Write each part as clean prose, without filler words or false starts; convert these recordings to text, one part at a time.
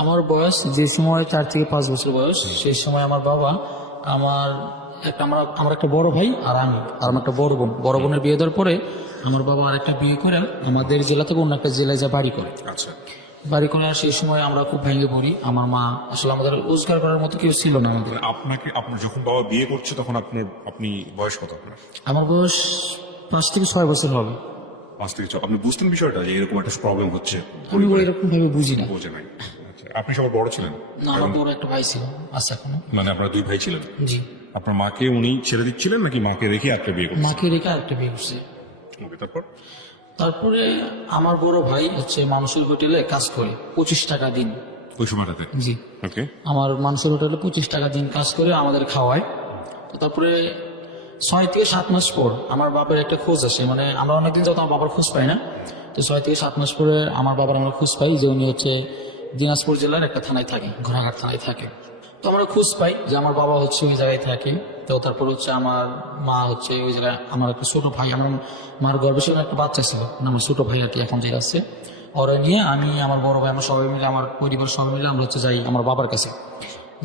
আমার বয়স যে সময় 4 থেকে 5 বছর বয়স, সেই সময় আমার বাবা আমার আমার একটা বড় ভাই আর আমি আর আমার একটা বড় বোনের বিয়ে দেওয়ার পরে আমার বাবা আর একটা বিয়ে করে আমাদের জেলা থেকে অন্য একটা জেলায় যা বাড়ি করে। আচ্ছা, বাড়ি করে আর সেই সময় আমরা খুব ভেঙে পড়ি। আমার মা আসলে আমাদের রোজগার করার মতো কেউ ছিল না আমাদের। আপনার যখন বাবা বিয়ে করছে তখন আপনি বয়স কত আপনার? আমার বয়স 5 থেকে 6 বছর হবে। 5 থেকে 6। আপনি বুঝতেন বিষয়টা যে এরকম একটা প্রবলেম হচ্ছে? আমি এরকম ভাবে বুঝি না। বোঝে নাই। আচ্ছা, আপনি সবার বড় ছিলেন? না, আমার বড় একটা ভাই ছিল, আছে এখনো। মানে আপনারা 2 ভাই ছিলেন? জি। আপনার মাকে উনি ছেড়ে দিচ্ছিলেন নাকি মাকে রেখে একটা বিয়ে করছেন? মাকে রেখে আরেকটা বিয়ে করছে। ওকে, তারপর? তারপরে আমার বড় ভাই হচ্ছে মানুষের হোটেলে কাজ করে 25 টাকা দিন। ওই সময়টাতে? জি। ওকে। আমার মানুষের হোটেলে 25 টাকা দিন কাজ করে আমাদের খাওয়ায়। তো তারপরে 6 থেকে 7 মাস পর আমার বাবার একটা খোঁজ আসে, মানে আমরা অনেকদিন যাবত আমার বাবার খোঁজ পাই না। তো 6 থেকে 7 মাস পরে আমার বাবার আমরা খোঁজ পাই যে উনি হচ্ছে দিনাজপুর জেলার একটা থানায় থাকে, ঘোড়াঘাট থানায় থাকে। তো আমরা খোঁজ পাই যে আমার বাবা হচ্ছে ওই জায়গায় থাকে। তো তারপর হচ্ছে আমার মা হচ্ছে ওই জায়গায়, আমার একটা ছোট ভাই, আমার মার গর্ভে ছিল একটা বাচ্চা ছিল, আমার ছোট ভাই আর কি এখন যে আছে, ওরা নিয়ে আমি আমার বড় ভাই আমরা সবাই মিলে, আমার পরিবার সবাই মিলে আমরা হচ্ছে যাই আমার বাবার কাছে।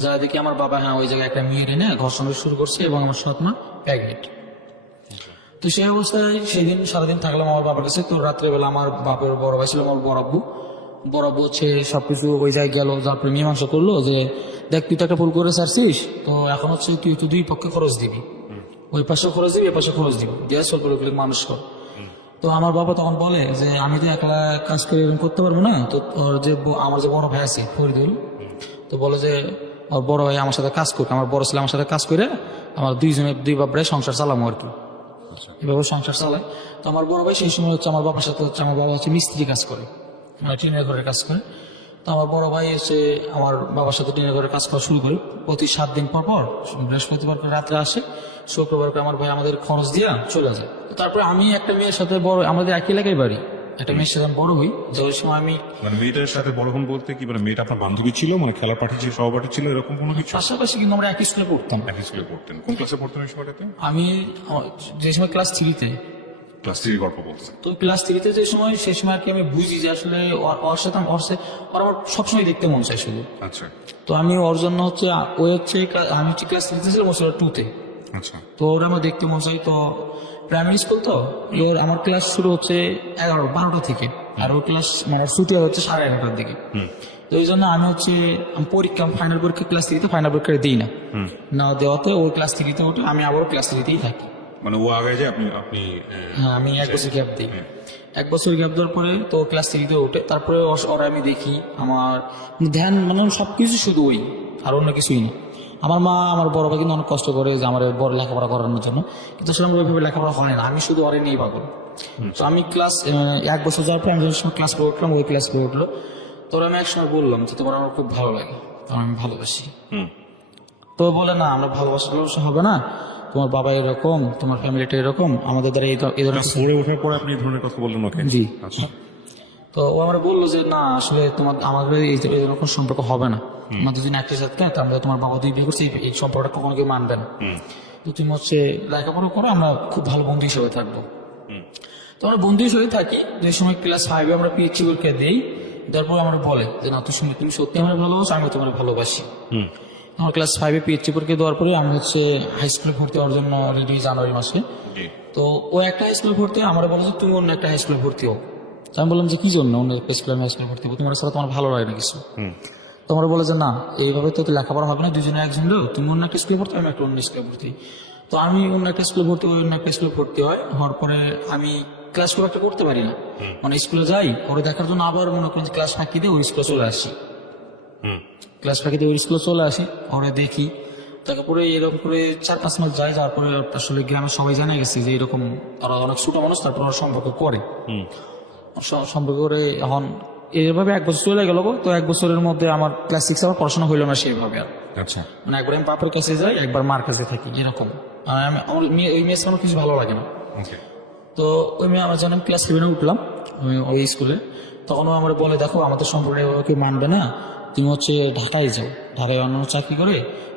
যা দেখি আমার বাবা হ্যাঁ ওই জায়গায় একটা মেয়ের এনে ঘর সংসার শুরু করছে এবং আমার সৎ মা প্রেগনেন্ট। তো সেই অবস্থায় সেদিন সারাদিন থাকলাম আমার বাবার কাছে। তো রাত্রেবেলা আমার বাপের বড় ভাই ছিল আমার বড় আব্বু হচ্ছে সবকিছু ওই জায়গায় গেল, তারপরে মীমাংসা করলো যে দেখ তুই তো একটা ভুল করে ছাড়ছিস, তো এখন হচ্ছে তুই তো 2 পক্ষে খরচ দিবি, ওই পাশে খরচ দিবি এ পাশে খরচ দিবি, দিয়ে সব করে মানুষ কর। তো আমার বাবা তখন বলে যে আমি তো একলা কাজ করে এরকম করতে পারবো না, তো ওর যে আমার যে বড় ভাই আছে ফরিদুল, তো বলে যে ওর বড় ভাই আমার সাথে কাজ করবে, আমার বড় ছেলে আমার সাথে কাজ করে আমার দুই বাপরে সংসার চালামো আর কি, এভাবে সংসার চালায়। তো আমার বড় ভাই সেই সময় হচ্ছে আমার বাবার সাথে হচ্ছে, আমার বাবা হচ্ছে মিস্ত্রি কাজ করে, মানে টিনের ঘরের কাজ করে। তো আমার বড় ভাই এসে আমার বাবার সাথে টিনের ঘরের কাজ করা শুরু করে। প্রতি 7 দিন পর পর বৃহস্পতিবার করে রাত্রে আসে, শুক্রবার করে আমার ভাই আমাদের খরচ দিয়া চলে যায়। তো তারপরে আমি একটা মেয়ের সাথে বড়, আমাদের একই এলাকায় বাড়ি, একটা মেয়ের সাথে আমি বড় হই। যে ওই সময় আমি মানে মেয়েটার সাথে বড় হন বলতে কি, মানে মেয়েটা আপনার বান্ধবী ছিল, মানে খেলার পার্টি ছিল, সহপাঠী ছিল, এরকম কোনো কিছু? পাশাপাশি কিন্তু আমরা একই স্কুলে পড়তাম। একই স্কুলে পড়তেন? কোন ক্লাসে পড়তেন ওই সময়টাতে? আমি যে সময় ক্লাস 3-তে, ক্লাস 3 গল্প বলতেন? তো ক্লাস 3-তে যে সময়, সেই সময় আর কি আমি বুঝি যে আসলে ওর সাথে ওর আমার সবসময় দেখতে মন চাই শুধু। আচ্ছা তো আমি ওর জন্য হচ্ছে ওই হচ্ছে আমি হচ্ছে ক্লাস 3-তে ছিলাম, ও ছিল 2-তে। আচ্ছা। তো ওরা আমার দেখতে মন চাই। তো প্রাইমারি স্কুল তো ওর আমার ক্লাস শুরু হচ্ছে 11-12টা থেকে, আর ওর ক্লাস মানে ছুটি হচ্ছে 11:30টার দিকে। তো এই জন্য আমি হচ্ছে পরীক্ষা ফাইনাল পরীক্ষা ক্লাস 3-তে ফাইনাল পরীক্ষা দিই না, না দেওয়াতে ওর ক্লাস 3-তে ওঠে, আমি আবারও ক্লাস 3-তেই থাকি। মানে ও আগে যে আপনি হ্যাঁ, আমি 1 বছর গ্যাপ দিই। 1 বছর গ্যাপ দেওয়ার পরে তো ক্লাস 3-তে ওঠে। তারপরে ওরা আমি দেখি আমার ধ্যান মানে সবকিছু শুধু ওই, আর অন্য কিছুই না। আমার মা আমার বড় ভাই কিন্তু অনেক কষ্ট করে যে আমার বড় লেখাপড়া করানোর জন্য, কিন্তু আসলে আমার ওইভাবে লেখাপড়া হয় না, আমি শুধু ওরে নিয়েই পাগল। তো আমি ক্লাস 1 বছর যাওয়ার পর আমি যখন সময় ক্লাস করে উঠলাম, ওই ক্লাস করে উঠলো। তো আমি একসময় বললাম যে তোমার আমার খুব ভালো লাগে, তোমার আমি ভালোবাসি। তো বলে না, আমরা ভালোবাসা হবে না, তোমার বাবা এরকম, তোমার ফ্যামিলিটা এরকম, আমাদের দ্বারা এই ধরনের ক্লাস 4-এ ওঠার পরে আপনি এই ধরনের কথা বললেন ওকে? জি। আচ্ছা। তো ও আমার বললো যে না আসলে আমাদের এই রকম সম্পর্ক হবে না, আমাদের যদি একটি সাথে তাহলে তোমার বাবা 2 বিয়ে করছে, এই সম্পর্কটা কখনো কেউ মানবে না। তো তুমি হচ্ছে লেখাপড়া করো, আমরা খুব ভালো বন্ধু হিসেবে থাকবো। তো আমরা বন্ধু হিসেবে থাকি। যে সময় ক্লাস 5-এ আমরা পিএইচসি পরীক্ষা দিই, তারপর আমরা বলে যে না তুমি সত্যি আমার ভালোবাসো, আমি তোমার ভালোবাসি। আমার ক্লাস 5-এ পিএইচসি পরীক্ষা দেওয়ার পরে আমি হচ্ছে হাই স্কুলে ভর্তি হওয়ার জন্য রেডি জানুয়ারি মাসে। তো ও একটা হাই স্কুলে ভর্তি, আমার বলে যে তুমি অন্য একটা হাই স্কুলে ভর্তি হও। তো আমি বললাম যে কি জন্য অন্য একটা স্কুলে, আমি হাই স্কুলে ভর্তি হবো, তোমার সাথে তোমার ভালো লাগে না কিছু? তোমরা বলে যে না এইভাবে তো লেখাপড়া হবে না, দুজনে একজন লোক, তুমি অন্য একটা স্কুলে ভর্তি, আমি একটা অন্য স্কুলে ভর্তি। তো আমি অন্য একটা স্কুলে ভর্তি হই, অন্য একটা স্কুলে ভর্তি হয়। হওয়ার পরে আমি ক্লাস খুব একটা করতে পারি না, মানে স্কুলে যাই ওরা দেখার জন্য, আবার মনে করেন ক্লাস ফাঁকি দিয়ে ওই স্কুলে চলে আসি, ক্লাস ফাঁকি দিয়ে ওই স্কুলে চলে আসি, ওরা দেখি। তারপরে এরকম করে 4-5 মাস যায়, যাওয়ার পরে আসলে গ্রামে সবাই জানা গেছে যে এরকম ওরা অনেক ছোট মানুষ, তারপর ওরা সম্পর্ক করে সম্পর্ক করে। এখন এইভাবে 1 বছর চলে গেল। তো 1 বছরের মধ্যে আমার ক্লাস 6 আমার পড়াশোনা হইলো না সেইভাবে আর। আচ্ছা। মানে একবার আমি বাপের কাছে যাই, একবার মার কাছে থাকি, এরকম। আর আমার ওই মেয়ে আমার কিছু ভালো লাগে না। তো ওই মেয়ে আমার যখন আমি ক্লাস 11-এ উঠলাম ওই স্কুলে, তখন ও আমার বলে দেখো আমাদের সম্পর্কে কেউ মানবে না, তুমি হচ্ছে ঢাকায় যাও, ঢাকায় অন্য চাকরি করে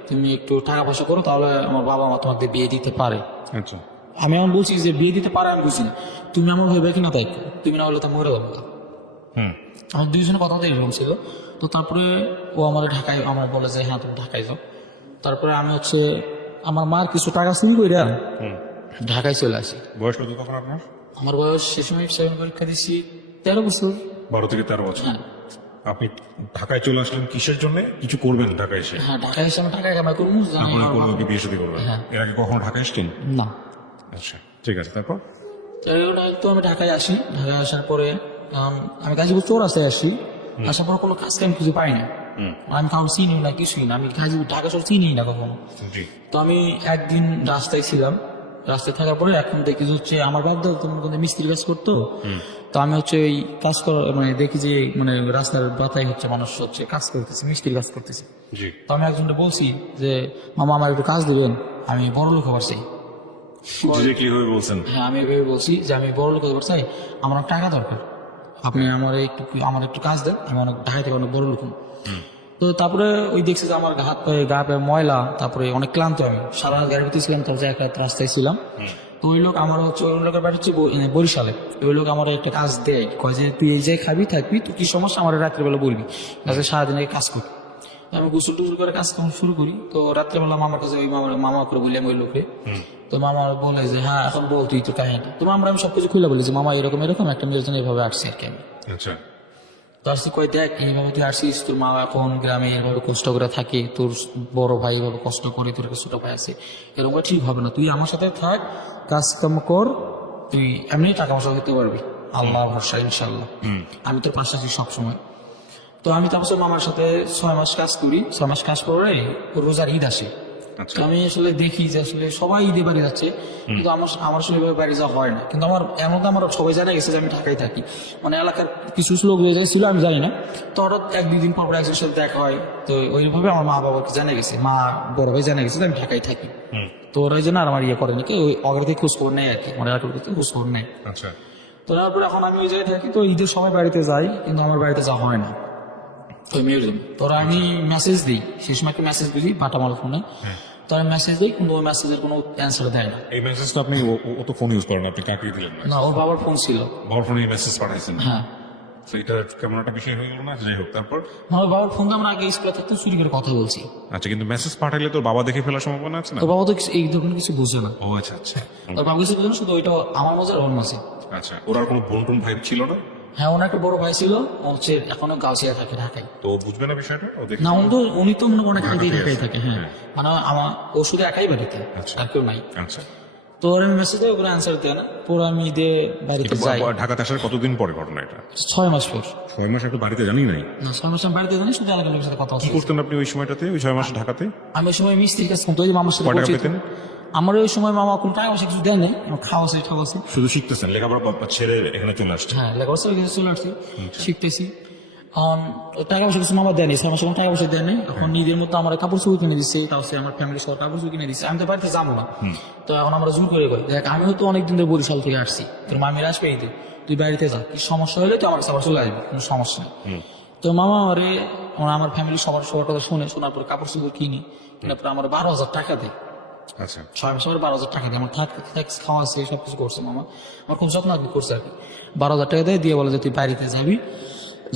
তুমি একটু টাকা পয়সা করো, তাহলে আমার বাবা মা তোমাকে বিয়ে দিতে পারে। আচ্ছা। আমি এমন বলছি যে বিয়ে দিতে পারে, আমি বুঝি না, তুমি আমার হইবে কিনা তাই, তুমি না হলে তো মরে যাবো। আমার 2 জনের কথা এরকম ছিল। তো তারপরে ও আমার ঢাকায় আমার বলে যে হ্যাঁ তুমি ঢাকায় যাও। তারপরে আমি হচ্ছে আমার মার কিছু টাকা চুরি করে ঢাকায় চলে আসি। বয়স কত তখন আপনার? আমার বয়স সে সময় 7 পরীক্ষা দিচ্ছি 13 বছর। 12 থেকে 13 বছর। হ্যাঁ আপনি ঢাকায় চলে আসলেন কিসের জন্য? কিছু করবেন ঢাকায় এসে? হ্যাঁ, ঢাকায় এসে আমি টাকা কামাই করবো জানি তারপরে আমার করবেন কি বিয়ে শাদী করবেন? হ্যাঁ। এর আগে কখনো ঢাকায় এসছেন? না। আচ্ছা ঠিক আছে, তারপর? তো আমি ঢাকায় আসি, ঢাকায় আসার পরে আমি গাজীপুর চৌরাস্তায় আসি। আসার পর কোনো কাজ কাম কিছু পাই না। আমি কাউকে চিনি না, কিছুই না, আমি গাজীপুর ঢাকা শহর চিনি না কখনো। জি। তো আমি একদিন রাস্তায় ছিলাম, রাস্তায় থাকার পরে এখন দেখি যে হচ্ছে আমার বাপ দাও তোমার কিন্তু মিস্ত্রি কাজ করতো। তো আমি হচ্ছে ওই কাজ করা মানে দেখি যে মানে রাস্তার বাতায় হচ্ছে মানুষ হচ্ছে কাজ করতেছে, মিস্ত্রি কাজ করতেছে। জি। তো আমি একজনকে বলছি যে মামা আমার একটু কাজ দিবেন, আমি বড় লোক হবার চাই। কি হয়ে বলছেন? হ্যাঁ, আমি এভাবে বলছি যে আমি বড় লোক হবার চাই, আমার অনেক টাকা দরকার, আপনি আমার একটু কাজ দেন, আমি অনেক ঢাকা থেকে অনেক বড় লোক হই। তো তারপরে ওই দেখছি যে আমার হাত পায়ে গা পায়ে ময়লা, তারপরে অনেক ক্লান্ত, আমি সারা রাত গাড়িতে ছিলাম, তারপরে এক রাত রাস্তায় ছিলাম। তো ওই লোক আমার হচ্ছে ওই লোকের বাড়ি হচ্ছে বরিশালে। ওই লোক আমার একটা কাজ দেয়, কয় যে তুই এই যে খাবি থাকবি, তুই কি সমস্যা আমার রাত্রিবেলা বলবি, আজকে সারাদিন আগে কাজ করি। আমি গোসল টুসল করে কাজ কাম শুরু করি। তো রাত্রেবেলা মামার কাছে ওই মামা করে বললাম ওই লোকে। তো মামা বলে যে হ্যাঁ এখন বল তুই তো কাহিনী। তো আমি সবকিছু খুলে বলি যে মামা এরকম এরকম একটা মেয়ের জন্য এভাবে আসছি আর কি আমি। আচ্ছা। তো আসছি কই দেখ এইভাবে তুই আসছিস, তোর মা এখন গ্রামে এভাবে কষ্ট করে থাকে, তোর বড় ভাই এভাবে কষ্ট করে, তোর একটা ছোট ভাই আছে, এরকম ঠিক হবে না, তুই আমার সাথে থাক, কাজ কাম কর, তুই এমনি টাকা পয়সা দিতে পারবি, আল্লাহ ভরসা ইনশাল্লাহ, আমি তোর পাশে আছি সবসময়। তো আমি তারপর মামার সাথে 6 মাস কাজ করি। 6 মাস কাজ করে রোজার ঈদ আসে। আচ্ছা। তো আমি আসলে দেখি যে আসলে সবাই ঈদে বাড়ি যাচ্ছে, কিন্তু আমার আসলে এভাবে বাড়ি যাওয়া হয় না। কিন্তু আমার এমন আমার সবাই জানা গেছে যে আমি ঢাকায় থাকি, মানে এলাকার কিছু লোক ছিল আমি জানি না। তো হঠাৎ 1-2 দিন পর একজনের সাথে দেখা হয়। তো ওইভাবে আমার মা বাবাকে জানা গেছে, মা বড় ভাই জানা গেছে যে আমি ঢাকায় থাকি। তো ওরা জন্য আর আমার করে নাকি ওই অগ্র থেকে খোঁজ খবর নেয় আর কি, মানে এলাকার খোঁজ খবর নেয়। আচ্ছা। তো তারপরে এখন আমি ওই জায়গায় থাকি, তো ঈদের সময় বাড়িতে যাই, কিন্তু আমার বাড়িতে যাওয়া হয় না ওই মেয়ের জন্য। তোরা আমি মেসেজ দিই, সেই সময় একটা মেসেজ দিই বাটামাল ফোনে, তো আমি মেসেজ দিই, কিন্তু ওই মেসেজের কোনো অ্যান্সার দেয় না। এই মেসেজটা আপনি ও তো ফোন ইউজ করেন, আপনি কাকে দিলেন? না, ওর বাবার ফোন ছিল। বাবার ফোনে মেসেজ পাঠাইছেন? হ্যাঁ। তো এটা কেমন একটা বিষয় হয়ে গেল না? যাই হোক, তারপর? আমার বাবার ফোন তো আমরা আগে স্কুলে থাকতে চুরি করে কথা বলছি। আচ্ছা, কিন্তু মেসেজ পাঠাইলে তোর বাবা দেখে ফেলার সম্ভাবনা আছে না? তোর বাবা তো এই ধরনের কিছু বুঝে না। ও আচ্ছা আচ্ছা। তোর বাবা কিছু বুঝে না, শুধু ওইটা আমার মাঝে ওর মাঝে। আচ্ছা, ওর আর কোনো বোন টোন ভাই ছিল না? হ্যাঁ, ওনার একটা বড় ভাই ছিল, ও হচ্ছে এখনো গাউসিয়া থাকে ঢাকায়। তো ও বুঝবে না বিষয়টা? ও দেখে না, উনি তো মনে অনেক আগেই ঢাকায় থাকে। হ্যাঁ, মানে ও শুধু একাই বাড়িতে, আচ্ছা। আর কেউ নাই। আচ্ছা। তো ওর আমি মেসেজ দেয়, ওগুলো অ্যান্সার দেয় না। পরে আমি ঈদে বাড়িতে যাই। ঢাকাতে আসার কতদিন পরে ঘটনা এটা? 6 মাস পর। 6 মাস একটু বাড়িতে জানি নাই? না, 6 মাস আমি বাড়িতে জানি, শুধু এলাকার লোকের সাথে কথা কি বলছি। করতেন আপনি ওই সময়টাতে, ওই 6 মাস ঢাকাতে? আমি ওই সময় মিস্ত্রির কাজ করতো, ওই যে মামার সাথে কয় টাকা পরিচিত। পেতেন? আমার ওই সময় মামা কোনো টাকা পয়সা কিছু দেয় নাই, আমার খাওয়া আছে। শুধু শিখতেছেন, লেখাপড়া ছেড়ে এখানে চলে আসছে? হ্যাঁ, লেখাপড়া চলে আসছি, শিখতেছি। টাকা পয়সা কিছু মামা দেয়নি, 6 মাসে কোনো টাকা পয়সা দেয় নাই। এখন নিজের মতো আমার কাপড় চোপড় কিনে দিচ্ছে, তাও সে আমার ফ্যামিলি সহ কাপড় চোপড় কিনে দিচ্ছে। আমি তো বাড়িতে যাবো না, তো এখন আমরা জোর করে করি, দেখ আমিও তো অনেকদিন ধরে বরিশাল থেকে আসছি, তোর মামির আসবে ঈদে, তুই বাড়িতে যা, কি সমস্যা হলে তুই আমার সবার চলে আসবি, কোনো সমস্যা নেই। তো মামা আমার ফ্যামিলি সবার কথা শোনার পরে কাপড় চোপড় কিনি, কেনার পরে আমার 12,000 টাকা দেয়। আচ্ছা। 6 মাসে আমার 12,000 টাকা দেয়, আমার ট্যাক্স খাওয়া আছে, সবকিছু করছে মামা, আমার খুব যত্ন করছে আর কি। 12,000 টাকা দেয়, দিয়ে বলে যে তুই বাড়িতে যাবি,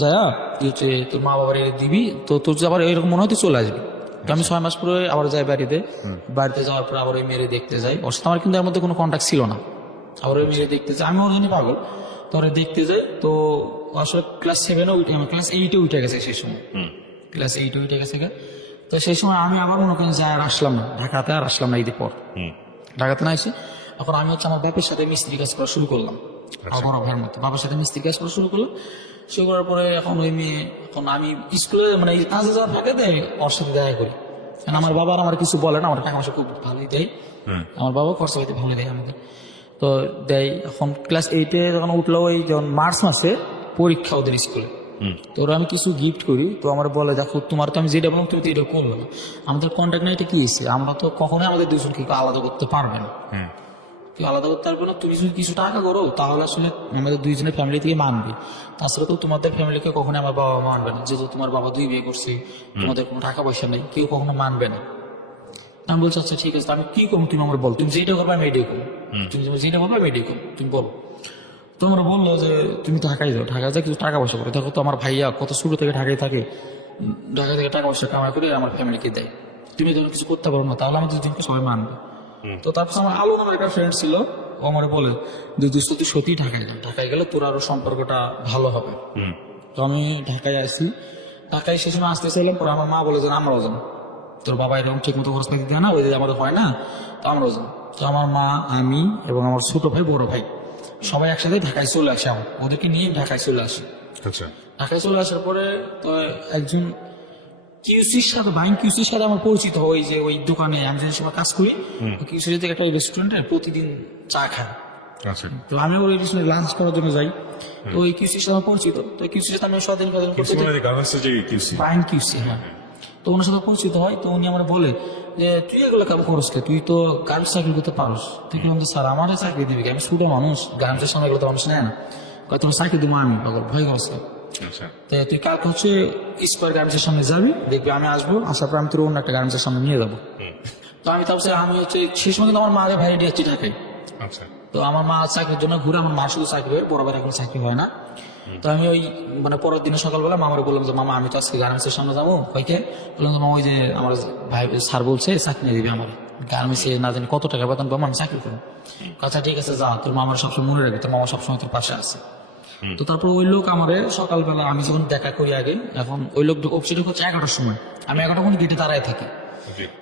যা তুই হচ্ছে তোর মা বাবার দিবি, তো তোর আবার এরকম মনে হয় তুই চলে আসবি। তো আমি 6 মাস পরে আবার যাই বাড়িতে যাওয়ার পর আবার ওই মেয়েরে দেখতে যাই। ওর সাথে আমার কিন্তু এর মধ্যে কোনো কন্ট্যাক্ট ছিল না। আবার ওই মেয়েরে দেখতে যাই, আমি ওর জন্য পাগল, তো ওরা দেখতে যাই। তো আসলে ক্লাস 7-এ উঠে, আমার ক্লাস 8-এ উঠে গেছে সেই সময়, ক্লাস 8-এ উঠে গেছে। তো সেই সময় আমি আবার মনে করেন যাই আর আসলাম না ঢাকাতে, আর আসলাম না ঈদের পর ঢাকাতে না এসে। এখন আমি হচ্ছে আমার বাপের সাথে মিস্ত্রি কাজ করা শুরু করলাম, আমার বড় ভাইয়ের মতো বাবার সাথে মিস্ত্রি কাজ করা শুরু করলাম। শুরু করার পরে এখন ওই মেয়ে, এখন আমি স্কুলে মানে কাজে যাওয়ার ফাঁকে দেয় ওর সাথে দেখা করি, কারণ আমার বাবা আমার কিছু বলে না, আমার টাকা পয়সা খুব ভালোই দেয়, আমার বাবা খরচা পাইতে ভালো দেয় আমাদের, তো দেয়। এখন ক্লাস 8-এ যখন উঠলো, ওই যখন মার্চ মাসে পরীক্ষা ওদের স্কুলে, তো ওরা আমি কিছু গিফট করি, তো আমার বলে দেখো তোমার তো আমি যেটা বললাম তুমি তো এটা করবে না, আমাদের কন্ট্যাক্ট নাই, এটা কি হয়েছে, আমরা তো কখনোই আমাদের দুজনকে আলাদা করতে পারবে না, কেউ আলাদা করতে পারবে না, তুমি যদি কিছু টাকা করো তাহলে আসলে আমাদের দুইজনের ফ্যামিলি থেকে মানবে, তাছাড়া তো তোমাদের ফ্যামিলিকে কখনোই আমার বাবা মানবে না, যেহেতু তোমার বাবা 2 বিয়ে করছে, তোমাদের কোনো টাকা পয়সা নেই, কেউ কখনো মানবে না। আমি বলছি আচ্ছা ঠিক আছে, আমি কি করবো তুমি আমার বল, তুমি যেটা করবে আমি এটাই করবো, তুমি যেটা বলবে আমি এটাই করবো, তুমি বলো। তো তোমরা বললো যে তুমি ঢাকায় যাও, ঢাকায় যা কিছু টাকা পয়সা করে দেখো তো, আমার ভাইয়া কত শুরু থেকে ঢাকায় থাকে, ঢাকা থেকে টাকা পয়সা কামাই করে আমার ফ্যামিলিকে দেয়, তুমি যখন কিছু করতে পারো না তাহলে আমি দুজনকে সবাই মানবে। তো তারপর আমার আলু নামের একটা ফ্রেন্ড ছিল, ও আমার বলে যে দোস্ত তুই সত্যি ঢাকায় যা, ঢাকায় গেলে তোর আরো সম্পর্কটা ভালো হবে। তো আমি ঢাকায় আসি, ঢাকায় সে সময় আসতেছিলাম, পরে আমার মা বলে যে আমরাও যাবো, তোর বাবা এরকম ঠিক মতো খরচ পাতি দেয় না, ওই যে আমাদের হয় না, তো আমরাও যাবো। তো আমার মা, আমি এবং আমার ছোট ভাই, বড় ভাই সবাই একসাথে ঢাকায় চলে আসে, আমার ওদেরকে নিয়ে ঢাকায় চলে আসে। আচ্ছা, ঢাকায় চলে আসার পরে তো একজন কিউসির সাথে, বাইং কিউসির সাথে আমার পরিচিত হয়, যে ওই দোকানে আমি যে সময় কাজ করি, কিউসির থেকে একটা রেস্টুরেন্টে প্রতিদিন চা খাই। আচ্ছা, তো আমি ওই রেস্টুরেন্টে লাঞ্চ করার জন্য যাই, তো ওই কিউসির সাথে আমার পরিচিত, তো কিউসির সাথে আমি স্বাধীন করতে গার্মেন্টসের যে QC। বাইং কিউসি, হ্যাঁ। তো ওনার সাথে পরিচিত হয়, তো উনি আমার বলে যে তুই এগুলো কেমন খরচ কে, তুই তো গার্মেন্টস চাকরি করতে পারোস। তুই বললাম যে স্যার আমার চাকরি দিবি কি, আমি ছোট মানুষ, গার্মেন্টসের সামনে এগুলো তো মানুষ নেয় না, তোমার চাকরি দেবো আমি, ভয় করছে। আচ্ছা, তো তুই কালকে হচ্ছে স্কোয়ার গার্মেন্টসের সামনে যাবি, দেখবি আমি আসবো, আসার পর আমি তোর অন্য একটা গার্মেন্টসের সামনে নিয়ে যাবো। তো আমি তারপরে আমি হচ্ছে সেই সময় কিন্তু আমার মাকে ভাই রেডি হচ্ছে ঢাকায়। আচ্ছা, তো আমার মা চাকরির জন্য ঘুরে, আমার মা শুধু চাকরি হয়, বড় ভাইয়ের কোনো চাকরি হয় না। তো আমি ওই মানে পরের দিনে সকালবেলা মামারে বললাম যে মামা আমি তো আজকে গার্মেন্টসের সামনে যাবো, কইকে বললাম যে মামা ওই যে আমার ভাই স্যার বলছে চাকরি নিয়ে দিবে আমার গার্মেন্টসে, না জানি কত টাকা বেতন পাবো, আমি চাকরি করবো। আচ্ছা ঠিক আছে যা, তোর মামার সবসময় মনে রাখবি, তোর মামা সবসময় তোর পাশে আছে। তো তারপর ওই লোক আমারে সকালবেলা আমি যখন দেখা করি আগে, এখন ওই লোক অফিসে ঢুকছে 11টার সময়, আমি 11টার মধ্যে গেটে দাঁড়ায় থাকি,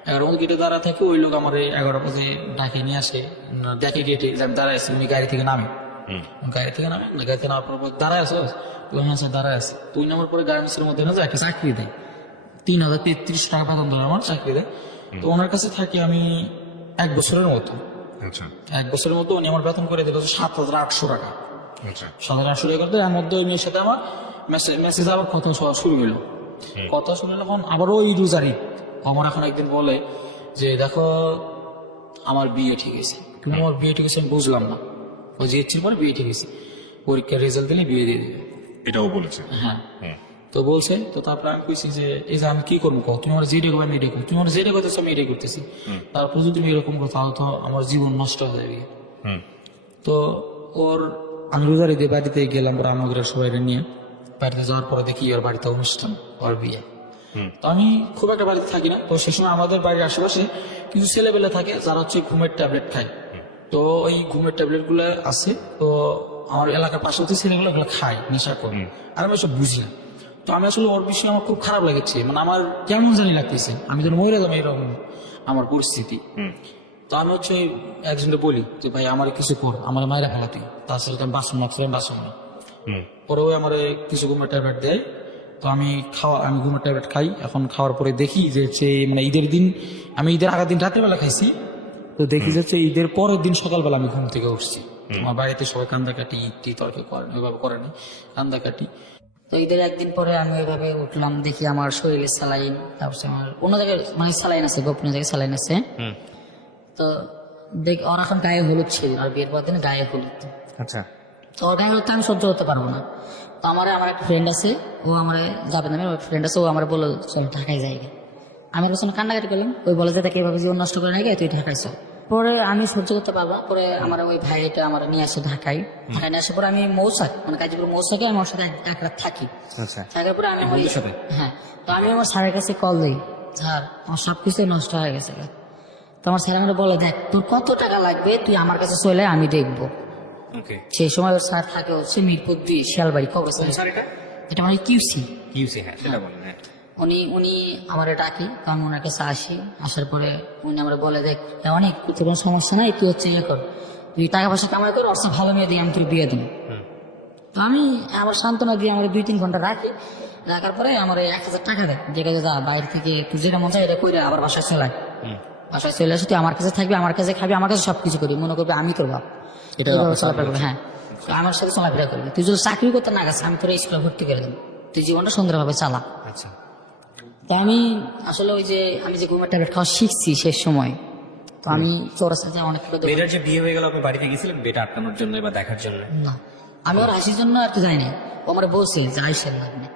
11টার মধ্যে গেটে দাঁড়ায় থাকি। ওই লোক আমার 11টা বাজে ডাকে নিয়ে আসে, দেখে গেটে যে আমি দাঁড়ায় আছি, উনি গাড়ি থেকে নামে, গাড়ি থেকে নামে না, গাড়ি থেকে নামার পর দাঁড়ায় আসো, দাঁড়ায় আছে। তো ওই নামার পরে গার্মেন্টসের মধ্যে না যে একটা চাকরি দেয়, 3033 টাকা বেতন ধরে আমার চাকরি দেয়। তো ওনার কাছে থাকি আমি 1 বছরের মতো। আচ্ছা, 1 বছরের মতো উনি আমার বেতন করে দিল 7,800 টাকা। আচ্ছা, 7,800 টাকা করতে, এর মধ্যে ওই মেয়ের সাথে আমার মেসেজ আবার কথা শুরু হলো। কথা শুনে যখন আবার ওই রোজারি আমার এখন একদিন বলে যে দেখো আমার বিয়ে ঠিক আছে, তুমি আমার বিয়ে ঠিক আছে, আমি বুঝলাম না, ও যে ইচ্ছের পরে বিয়ে ঠিক আছে, পরীক্ষার রেজাল্ট দিলে বিয়ে দিয়ে দেবে। এটাও বলেছে। হ্যাঁ, তো বলছে। তো তারপরে আমি কইছি যে এই যে আমি কি করবো কও, তুমি আমার যেটা করবে আমি এটাই করবো, তুমি আমার যেটা করতেছো আমি এটাই করতেছি, তারপর যদি তুমি এরকম করো তাহলে তো আমার জীবন নষ্ট হয়ে যাবে। তো ওর আমি রোজারি দিয়ে বাড়িতে গেলাম, পরে আমাদের সবাই নিয়ে বাড়িতে যাওয়ার পরে দেখি ওর বাড়িতে অনুষ্ঠান, ওর বিয়ে। তো আমি খুব একটা বাড়িতে থাকি না, তো সে সময় আমাদের বাড়ির আশেপাশে কিছু ছেলেবেলে থাকে যারা হচ্ছে ঘুমের ট্যাবলেট খায়। তো ওই ঘুমের ট্যাবলেট গুলো আছে, তো আমার এলাকার পাশে হচ্ছে ছেলেগুলো ওগুলো খায়, নেশা করে, আর আমি সব বুঝি না। তো আমি আসলে ওর বিষয়ে আমার খুব খারাপ লেগেছে, মানে আমার কেমন জানি লাগতেছে, আমি যেন মরে যাবো এরকম আমার পরিস্থিতি। তো আমি হচ্ছে একজনকে বলি যে ভাই আমার কিছু কর, আমার মায়েরা ফেলা তুই, তাছাড়া আমি বাসন মাত্র বাসন না। পরে ওই আমার কিছু ঘুমের ট্যাবলেট দেয়, তো আমি ঘুমের ট্যাবলেট খাই। এখন খাওয়ার পরে দেখি যে হচ্ছে মানে ঈদের দিন, আমি ঈদের আগের দিন রাতের বেলা খাইছি, তো দেখি যাচ্ছে ঈদের পরের দিন সকালবেলা আমি ঘুম থেকে উঠছি, আমার বাড়িতে সবাই কান্দাকাটি, ঈদ তর্কে করেন ওইভাবে করেনি, কান্দাকাটি। তো ঈদের একদিন পরে আমি ওইভাবে উঠলাম, দেখি আমার শরীরে স্যালাইন, তারপর আমার অন্য জায়গায় মানে স্যালাইন আছে, গোপনীয় জায়গায় স্যালাইন আছে। তো দেখ ওর এখন গায়ে হলুদ ছিল, আর বিয়ের পর দিন গায়ে হলুদ। আচ্ছা, তো ওর গায়ে হলুদ আমি সহ্য করতে পারবো না। তো আমার একটা ফ্রেন্ড আছে, ও আমার যাবে না, আমার ফ্রেন্ড আছে, ও আমার বললো চল ঢাকায় যাই। আমি ওর সঙ্গে কান্নাকাটি করলাম, ওই বলে যে তাকে এভাবে জীবন নষ্ট করে নাই, তুই ঢাকায় চল। পরে আমি সহ্য করতে পারবো না, পরে আমার ওই ভাইটা আমার নিয়ে আসে ঢাকায় নিয়ে আসার পরে আমি মৌসাক মানে গাজীপুর মৌসাকে আমি ওর সাথে এক রাত থাকি। থাকার পরে আমি হ্যাঁ, তো আমি আমার স্যারের কাছে কল দিই, স্যার আমার সবকিছু নষ্ট হয়ে গেছে। তো আমার স্যার আমার বলে দেখ তোর কত টাকা লাগবে তুই আমার কাছে চলে আমি দেখবো। সেই সময় ওর স্যার থাকে হচ্ছে মিরপুর 2 শিয়ালবাড়ি কবরস্থান, এটা মানে কিউসি। উনি আমার ডাকি, তো আমি ওনার কাছে আসি, আসার পরে উনি আমার বলে দেখ অনেক কোনো সমস্যা নাই, তুই হচ্ছে ইয়ে কর, তুই টাকা পয়সা কামাই কর, ওর ভালো মেয়ে দিয়ে আমি তোর বিয়ে দিই। তো আমি আমার সান্ত্বনা দিয়ে আমার 2-3 ঘন্টা রাখি, রাখার পরে আমার 1000 টাকা দেয়, যে কাজে যা বাইরে থেকে তুই যেটা মন চায় এটা করে আবার বাসায় চলায়, বাসায় চলে আসি, তুই আমার কাছে থাকবি, আমার কাছে খাবি, আমার কাছে সবকিছু করি, মনে করবি আমি তোর বাপ, এটা চলাফেরা করবি। হ্যাঁ, আমার সাথে চলাফেরা করবি, তুই যদি চাকরি করতে না গেছে আমি তোর স্কুলে ভর্তি করে দেবো, তুই জীবনটা সুন্দরভাবে চালা। আচ্ছা, তো আমি আসলে ওই যে আমি যে ঘুমের ট্যাবলেট খাওয়া শিখছি শেষ সময়, তো আমি চৌরাস্তাতে অনেক মেয়েটার যে বিয়ে হয়ে গেল আপনি বাড়িতে গেছিলেন বেটা আটকানোর জন্য বা দেখার জন্য? না, আমি ওর হাসির জন্য আর কি যাইনি, ও আমার বলছে যে আইসেন লাগবে।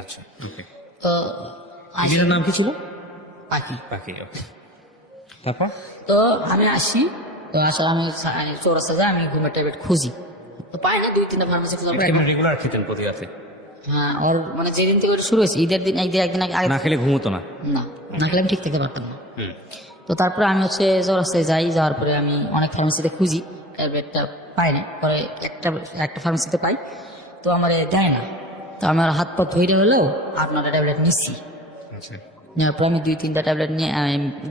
আচ্ছা, ওকে। তো মেয়েটার নাম কি ছিল? পাখি। পাখি, ওকে। তারপর তো আমি আসি, তো আসলে আমি চৌরাস্তা যাই, আমি ঘুমের ট্যাবলেট খুঁজি, তো পাই না, 2-3টা ফার্মেসি রেগুলার খেতেন প্রতি রাতে? হ্যাঁ, ওর মানে যেদিন থেকে ওটা শুরু হয়েছে ঈদের দিন, একদিন আগে না খেলে ঘুমতো না? না, না খেলে আমি ঠিক থাকতে পারতাম না। হুম। তো তারপরে আমি হচ্ছে চৌরাস্তায় যাই, যাওয়ার পরে আমি অনেক ফার্মেসিতে খুঁজি, ট্যাবলেটটা পাই না। পরে একটা ফার্মেসিতে পাই, তো আমার দেয় না। তো আমার হাত পা ধৈর্য হলেও আপনার ট্যাবলেট নিচ্ছি। আচ্ছা, নেওয়ার পর আমি 2-3টা ট্যাবলেট নিয়ে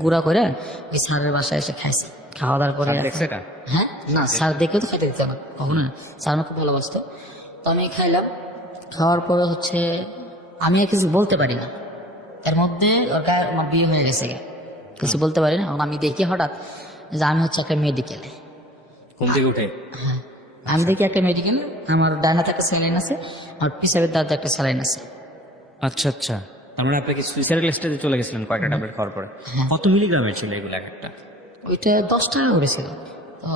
গুঁড়া করে ওই স্যারের বাসায় এসে খাইছি। খাওয়া দাওয়ার পরে দেখছে এটা? হ্যাঁ, না স্যার দেখেও তো খেতে দিতে না কখনো না, স্যার আমাকে খুব ভালোবাসতো। তো আমি খাইলাম, খাওয়ার পরে হচ্ছে আমি আর কিছু বলতে পারি না। এর মধ্যে ওর গায়ে আমার বিয়ে হয়ে গেছে, কিছু বলতে পারি না। এখন আমি দেখি হঠাৎ যে আমি হচ্ছে একটা মেডিকেলে, ঘুম থেকে উঠে? হ্যাঁ, আমি দেখি একটা মেডিকেলে আমার ডান হাতে একটা স্যালাইন আছে, আমার পিছাবের দাঁতে একটা স্যালাইন আছে। আচ্ছা আচ্ছা, তার মানে আপনাকে সুইসাইডাল স্টেজে চলে গেছিলেন কয়েকটা ট্যাবলেট খাওয়ার পরে? কত মিলিগ্রামের ছিল এগুলো এক একটা? ওইটা 10 টাকা করেছিল। তো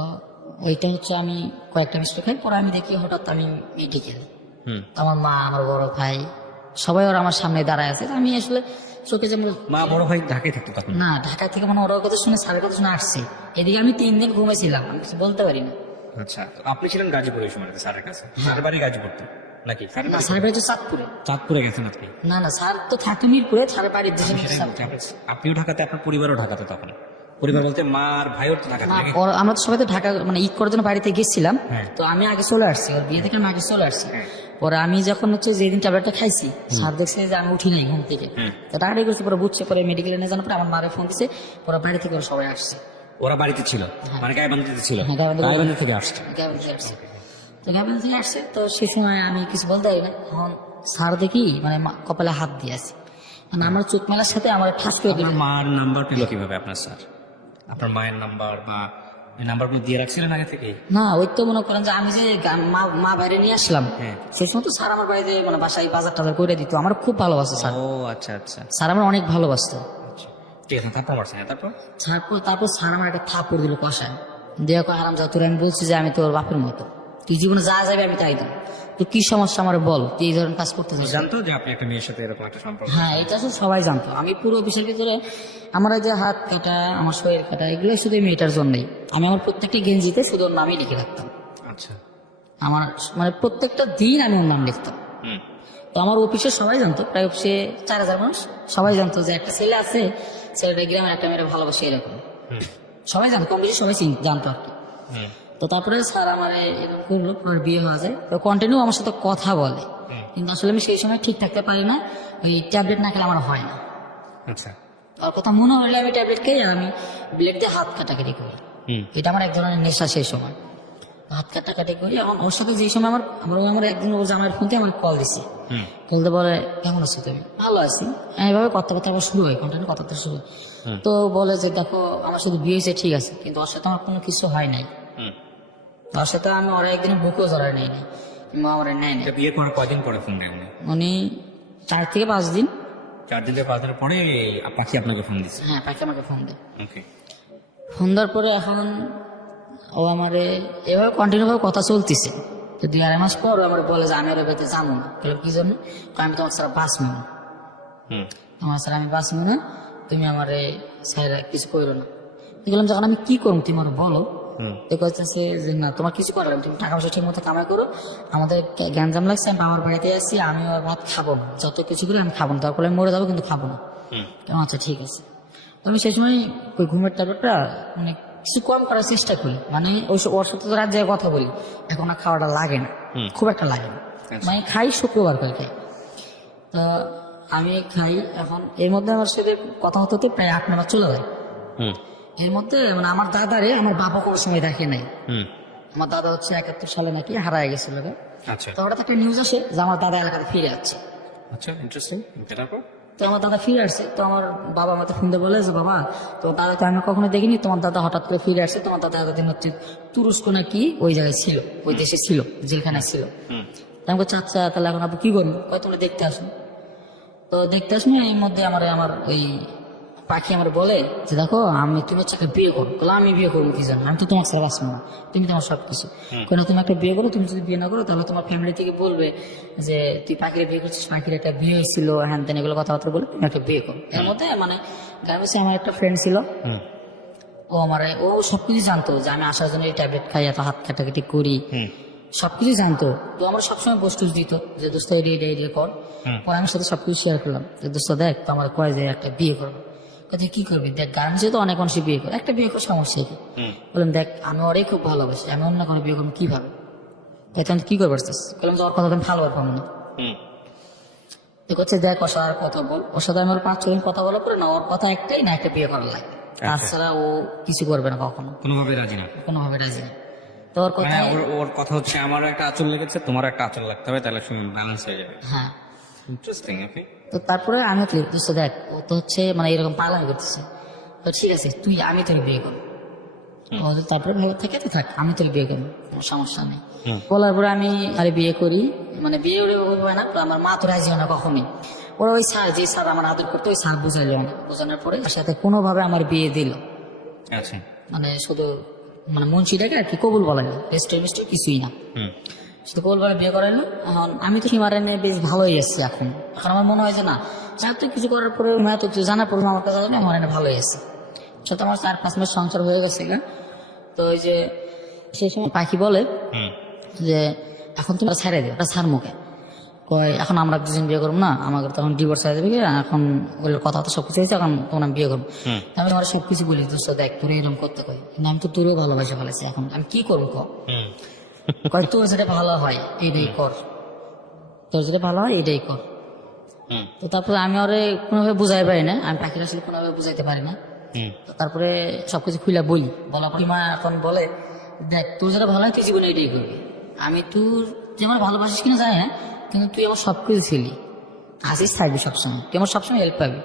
ওইটা হচ্ছে আমি কয়েকটা মিষ্টি খাই, পরে আমি দেখি হঠাৎ আমি মেডিকেল। হুম। আমার মা, আমার বড় ভাই, সবাই ওরা আমার সামনে দাঁড়ায় আছে। তো আমি আসলে চোখে যেমন মা বড় ভাই ঢাকায় থাকতো তখন? না, ঢাকা থেকে মানে ওর কথা শুনে, স্যারের কথা শুনে আসছি। এদিকে আমি 3 দিন ঘুমেছিলাম, আমি কিছু বলতে পারি না। আচ্ছা, তো আপনি ছিলেন গাজীপুরে ওই সময় স্যারের কাছে? স্যারের বাড়ি গাজীপুর তো নাকি? না, স্যারের বাড়ি তো চাঁদপুরে। চাঁদপুরে গেছেন আপনি? না না, স্যার তো থাকে মিরপুরে, স্যারের বাড়ির দেশে আপনিও ঢাকাতে, আপনার পরিবারও ঢাকাতে তখন? পরিবার বলতে মা আর ভাইও তো ঢাকাতে নাকি? আমরা তো সবাই তো ঢাকা মানে ঈদ করার জন্য বাড়িতে গেছিলাম। হ্যাঁ। তো আমি আগে চলে আসছি, ওর বিয়ে থেকে আমি আগে চলে আসছি। পরে আমি যখন হচ্ছে যেদিন ট্যাবলেটটা খাইছি, স্যার দেখছে যে আমি উঠি নাই ঘুম থেকে, তো তাড়াতাড়ি করছে, পরে বুঝছে, পরে মেডিকেলে নিয়ে যাওয়ার পরে আমার মারে ফোন দিছে, পরে বাড়ি থেকে ওরা সবাই আসছে। ওরা বাড়িতে ছিল মানে গাইবান্ধাতে ছিল? হ্যাঁ, গাইবান্ধা। গাইবান্ধা থেকে আসছে? গাইবান্ধা থেকে আসছে। তো গাইবান্ধা থেকে আসছে, তো সেই সময় আমি কিছু বলতে পারি না। এখন স্যার দেখি মানে কপালে হাত দিয়ে আছে, মানে আমার চোখ মেলার সাথে আমার ঠাস করে দিল। আপনার মার নাম্বার পেল কিভাবে আপনার স্যার? আপনার মায়ের নাম্বার বা এই নাম্বারগুলো দিয়ে রাখছিলেন আগে থেকে? না, ওই তো মনে করেন যে আমি যে মা বাইরে নিয়ে আসলাম, হ্যাঁ। সেই সময় তো স্যার আমার বাড়িতে মানে বাসায় বাজার টাজার করে দিত। আমার খুব ভালোবাসে স্যার, ও আচ্ছা আচ্ছা স্যার আমার অনেক ভালোবাসতো। ঠিক আছে, তারপর মারছেন? তারপর? তারপর স্যার আমার একটা থাপ্পড় দিল কষায়, দেয়া কয় আরাম যা, তোর আমি বলছি যে আমি তোর বাপের মতো, তুই জীবনে যা যাবে আমি তাই দেব, তো কি সমস্যা আমার বল, তুই এই ধরনের কাজ করতে চাস? জানতো যে আপনি একটা মেয়ের সাথে এরকম একটা সম্পর্ক? হ্যাঁ, এটা তো সবাই জানতো। আমি পুরো অফিসের ভিতরে আমার এই যে হাত কাটা, আমার শরীর কাটা, এগুলো শুধু এই মেয়েটার জন্যই। আমি আমার প্রত্যেকটি গেঞ্জিতে শুধু ওর নামই লিখে রাখতাম। আচ্ছা। আমার মানে প্রত্যেকটা দিন আমি ওর নাম লিখতাম। হুম। তো আমার অফিসে সবাই জানতো, প্রায় অফিসে 4000 মানুষ, সবাই জানতো যে একটা ছেলে আছে, ছেলেটা গ্রামের একটা মেয়েটা ভালোবাসে, এরকম সবাই জানতো, কম বেশি সবাই জানতো আর কি। তো তারপরে স্যার আমার এরকম করলো, পরে বিয়ে হওয়া যায়, কন্টিনিউ আমার সাথে কথা বলে, কিন্তু আসলে আমি সেই সময় ঠিক থাকতে পারি না, ওই ট্যাবলেট না খেলে আমার হয় না। আচ্ছা। আর কথা মনে হলে আমি ট্যাবলেট খেয়ে আমি ব্লেড দিয়ে হাত কাটাকাটি করি, এটা আমার এক ধরনের নেশা। সেই সময় হাত কাটাকাটি করি। এখন ওর সাথে যে সময় আমার একদিন ওর জামাইয়ের ফোন দিয়ে আমার কল দিছি, বলতে বলে কেমন আছো তুমি? ভালো আছি। এইভাবে কথাবার্তা আবার শুরু হয়, কন্টিনিউ কথাবার্তা শুরু হয়। তো বলে যে দেখো আমার সাথে বিয়ে হয়েছে ঠিক আছে, কিন্তু ওর সাথে আমার কোনো কিছু হয় নাই। ওর সাথে আমি ওরা একদিন বুকেও জড়াই নেই নাই, আমার নেয় নাই। বিয়ে করার কয়দিন পরে ফোন দেয় উনি? উনি 4 থেকে 5 দিন। 4 দিন থেকে 5 দিনের পরে পাখি আপনাকে ফোন দিচ্ছে? হ্যাঁ, পাখি আমাকে ফোন দেয়। ওকে। ফোন দেওয়ার পরে এখন ও আমারে এভাবে কন্টিনিউ ভাবে কথা চলতেছে। তো 2-2.5 মাস পর আমার বলে যে আমি ওর বাড়িতে যাবো না। কি জন্য? আমি তোমার ছাড়া বাঁচবো না, তোমার ছাড়া আমি বাঁচবো না, তুমি আমার স্যার কিছু করো না। বললাম যখন আমি কি করবো তুমি আমার বলো। কইতেছে যে না তোমার কিছু করো না, তুমি টাকা পয়সা ঠিক মতো কামাই করো, আমাদের গ্যাঞ্জাম লাগছে, আমি বাবার বাড়িতে আসছি, আমি ওর ভাত খাবো না, যত কিছু করে আমি খাবো না, তারপরে আমি মরে যাবো কিন্তু খাবো না। আচ্ছা ঠিক আছে। তো আমি সেই সময় ওই ঘুমের ট্যাবলেটটা মানে কিছু কম করার চেষ্টা করি, মানে ওর সাথে তো রাত যায় কথা বলি, এখন আর খাওয়াটা লাগে না, খুব একটা লাগে না, মানে খাই শুক্রবার করে খাই। তো আমি খাই। এখন এর মধ্যে আমার সাথে কথা হতে হতে প্রায় 8 মাস চলে যায়। এর মধ্যে মানে আমার দাদারে আমার বাবা কোনো সময় দেখে নাই। আমার দাদা হচ্ছে 71 সালে নাকি হারায় গেছিল। আচ্ছা। তো হঠাৎ একটা নিউজ আসে যে আমার দাদা এলাকাতে ফিরে আসছে। আচ্ছা, ইন্টারেস্টিং। তারপর? তো আমার দাদা ফিরে আসছে, তো আমার বাবা আমাকে ফোন দিয়ে বলে যে বাবা তো দাদা তো আমি কখনো দেখিনি, তোমার দাদা হঠাৎ করে ফিরে আসছে, তোমার দাদা এতদিন হচ্ছে তুরস্ক নাকি ওই জায়গায় ছিল, ওই দেশে ছিল, জেলখানায় ছিল। আমি বলছি আচ্ছা তাহলে এখন আপনি কি করবেন? তোমরা দেখতে আসুন। তো দেখতে আসুন। এর মধ্যে আমার ওই পাখি আমার বলে যে দেখো তুমি হচ্ছে একটা বিয়ে করো। বলে আমি বিয়ে করবো কি জানো, আমি তো তোমার ছাড়া বাঁচবো না, তুমি তোমার সবকিছু। কেন তুমি একটা বিয়ে করো, তুমি যদি বিয়ে না করো তাহলে তোমার ফ্যামিলি থেকে বলবে যে তুই পাখিরে বিয়ে করছিস, পাখির একটা বিয়ে হয়েছিল, হ্যান তেন এগুলো কথাবার্তা বলে তুমি একটা বিয়ে করো। এর মধ্যে মানে গায়ে আমার একটা ফ্রেন্ড ছিল, ও সবকিছু জানতো যে আমি আসার জন্য এই ট্যাবলেট খাই, এত হাত কাটাকাটি করি। সবকিছু জানতো। তো আমার সবসময় বস্তু দিত যে দোস্ত এডিয়া কর। পরে আমার সাথে সবকিছু শেয়ার করলাম যে দোস্ত দেখ তো আমার কয় যে একটা বিয়ে করবো। কাজে কি করবি, দেখ গার্মেন্টসে তো অনেক মানুষই বিয়ে করে, একটা বিয়ে করে সমস্যা কি? বললাম দেখ আমি ওরাই খুব ভালোবাসি, আমি অন্য কোনো বিয়ে করবো কিভাবে? তাই তুমি কি করবে? বললাম যে ওর কথা তুমি ভালো পারবো না। তো করছে দেখ ওর সাথে আর কথা বল, ওর সাথে আমি 5-6 দিন কথা বলার পরে না ওর কথা একটাই না একটা বিয়ে করার লাগে, তাছাড়া ও কিছু করবে না কখনো, কোনোভাবে রাজি না। কোনোভাবে রাজি না। তো ওর কথা মানে ওর কথা হচ্ছে আমারও একটা আঁচল লেগেছে, তোমার একটা আঁচল লাগতে হবে, তাহলে ব্যালেন্স হয়ে যাবে। হ্যাঁ। ইন্টারেস্টিং। ওকে। তো তারপরে আমি দোস্ত দেখ ও তো হচ্ছে মানে এরকম পালামি করতেছে, তো ঠিক আছে তুই আমি তোর বিয়ে করবো। তারপরে ভালো থেকে তো থাক, আমি তোর বিয়ে করবো, কোনো সমস্যা নেই। বলার পরে আমি আরে বিয়ে করি, মানে বিয়ে হবে না তো আমার মা তো রাজি হয় না কখনই। ওরা ওই স্যার যে স্যার আমার আদর করতো ওই স্যার বুঝাইলো না, বোঝানোর পরে তার সাথে কোনোভাবে আমার বিয়ে দিল। আচ্ছা। মানে শুধু মানে মুন্সিটাকে আর কি কবুল বলে না, রেস্টুরেন্ট কিছুই না, শুধু কবুল বলে বিয়ে করাইলো। এখন আমি তো হিমারে নিয়ে বেশ ভালোই আসছি। এখন এখন আমার মনে হয় যে না তো কিছু করার পরে তো কিছু জানার পরে আমার কাছে আমার এনে ভালোই আছে। সাথে আমার 4-5 মাস সংসার হয়ে গেছে। তো ওই যে সেই সময় পাখি বলে যে এখন তুমি ছেড়ে দিও, ওটা ছাড় মুখে কয় এখন আমরা দুজন বিয়ে করবো না, আমাকে তখন ডিভোর্স হয়ে যাবে, এখন ওগুলোর কথা তো সবকিছু হয়েছে, এখন তখন আমি বিয়ে করবো। আমি আমার সবকিছু বলি দোস্ত দেখ তোর এরকম করতে কই, কিন্তু আমি তো তোরও ভালোবাসা ফেলেছি, এখন আমি কি করবো কয় তোর যেটা ভালো হয় এইটাই কর, তোর যেটা ভালো হয় এইটাই কর। তো তারপরে আমি ওরে কোনোভাবে বুঝাই পারি না, আমি পাখির আসলে কোনোভাবে বুঝাইতে পারি না। তারপরে সবকিছু খুলে বলি, বলার পর মা এখন বলে দেখ তোর যেটা ভালো হয় তুই জীবনে এটাই করবি, আমি তোর যে আমার ভালোবাসিস কিনা জানি না, কিন্তু তুই আমার সবকিছু ছিলি, আসিস থাকবি সবসময়, তুই আমার সবসময় হেল্প পাবি।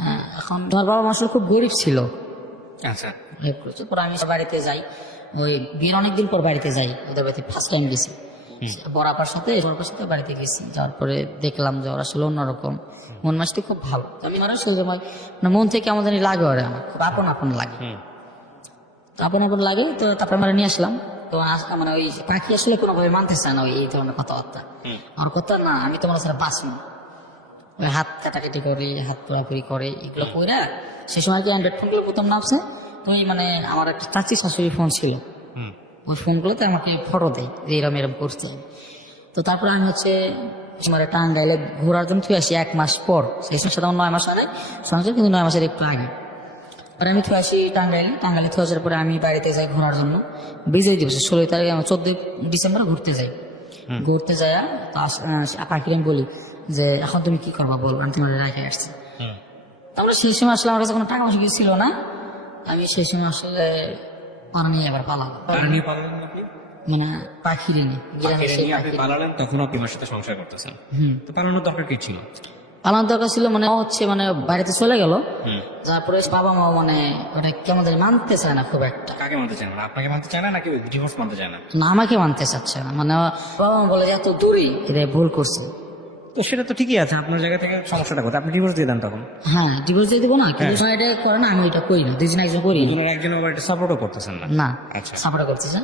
হ্যাঁ। এখন তোমার বাবা মা আসলে খুব গরিব ছিল। আচ্ছা। পরে আমি বাড়িতে যাই, ওই বিয়ের অনেকদিন পর বাড়িতে যাই, ওদের বাড়িতে ফার্স্ট টাইম গেছি বড়াপার সাথে বাড়িতে গেছি। যাওয়ার পরে দেখলাম যে ওরা আসলে অন্যরকম, মন মাসটি খুব ভালো। আমি মারা সেই সময় মানে মন থেকে আমাদের লাগে, ওরা আমার খুব আপন আপন লাগে, আপন আপন লাগে। তো তারপরে আমরা নিয়ে আসলাম। তো মানে ওই পাখি আসলে কোনোভাবে মানতে চায় না এই ধরনের কথাবার্তা, আমার কথা না আমি তোমার সাথে বাঁচবো, ওই হাত কাটাকাটি করে হাত পোড়াপুরি করে এগুলো করে। সেই সময় কি অ্যান্ড্রয়েড ফোনগুলো প্রথম নামছে, তো ওই মানে আমার একটা চাচি শাশুড়ি ফোন ছিল, ওই ফোনগুলোতে আমাকে ফটো দেয় যে এরম এরম করতে। তো তারপরে আমি হচ্ছে মানে টাঙ্গাইলে ঘোরার জন্য তুই আসি 1 মাস পর, সেই সময় সাথে আমার 9 মাস হয় শুনেছি, কিন্তু 9 মাসের একটু আগে। আর আমি তুই আসি টাঙ্গাইলে তুই আসার পরে আমি বাড়িতে যাই ঘোরার জন্য, বিজয় দিবস 16 তারিখে 14 ডিসেম্বর ঘুরতে যাই। ঘুরতে যায় পাখির আমি বলি যে এখন তুমি কি করবা বল, আমি তোমার রেখে আসছি। তারপরে সেই সময় আসলে আমার কাছে কোনো টাকা পয়সা কিছু ছিল না, আমি সেই সময় আসলে পাড়া নিয়ে এবার পালাম, মানে পাখির পালালেন, তখন আপনি আমার সাথে সংসার করতেছেন। তো পালানোর দরকার কি ছিল? পালানোর দরকার ছিল মানে হচ্ছে মানে বাড়িতে চলে গেল, তারপরে বাবা মা মানে ওটা কেমন মানতে চায় না খুব একটা। কাকে মানতে চায় না? আপনাকে মানতে চায় না নাকি ডিভোর্স মানতে চায় না? না আমাকে মানতে চাচ্ছে না, মানে বাবা মা বলে যে এত দূরে এটা ভুল করছে। তো সেটা তো ঠিকই আছে, আপনার জায়গা থেকে সমস্যাটা কোথায়? আপনি ডিভোর্স দিয়ে দেন তখন। হ্যাঁ ডিভোর্স দিয়ে দেবো না, কিন্তু এটা করে না, আমি ওইটা করি না, দুজন একজন করি না। একজন আবার এটা সাপোর্টও করতেছেন না? না আচ্ছা, সাপোর্ট করতেছে।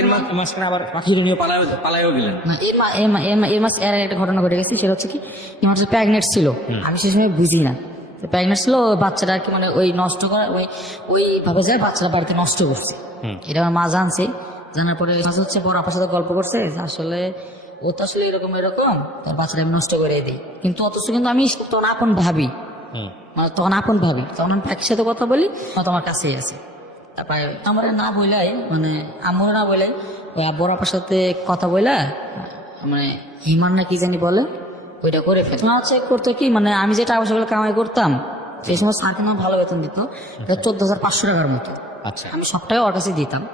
এর মাঝখানে আবার পাখির নিয়ে পালাইও গেলেন না, এর মাস এর একটা ঘটনা ঘটে গেছে, সেটা হচ্ছে কি আমার প্রেগনেন্ট ছিল, আমি সেই সময় বুঝি না প্রেগনেন্ট ছিল। ওই বাচ্চাটা আর কি মানে ওই নষ্ট করা ওই ভাবে যায় বাচ্চাটা বাড়িতে নষ্ট করছে, এটা আমার মা জানছে। জানার পরে হচ্ছে বড় আপার সাথে গল্প করছে যে আসলে ও তো আসলে এরকম তার বাচ্চাটা আমি নষ্ট করে দিই, কিন্তু অথচ কিন্তু আমি তখন আপন ভাবি, মানে তখন আপন ভাবি, তখন আমি পাখির সাথে কথা বলি তোমার কাছেই আছে। তারপরে আমার না বইলাই মানে আমার না বইলাই ওই বড় আপার সাথে কথা বইলা মানে হিমান না কি জানি বলে ওইটা করে ফেলে। তোমার হচ্ছে করতো কি মানে আমি যে টাকা পয়সাগুলো কামাই করতাম সেই সময় স্যার কিন্তু ভালো বেতন দিত, 14,500 টাকার মতো। আচ্ছা, আমি সব টাকা ওর কাছে দিতাম।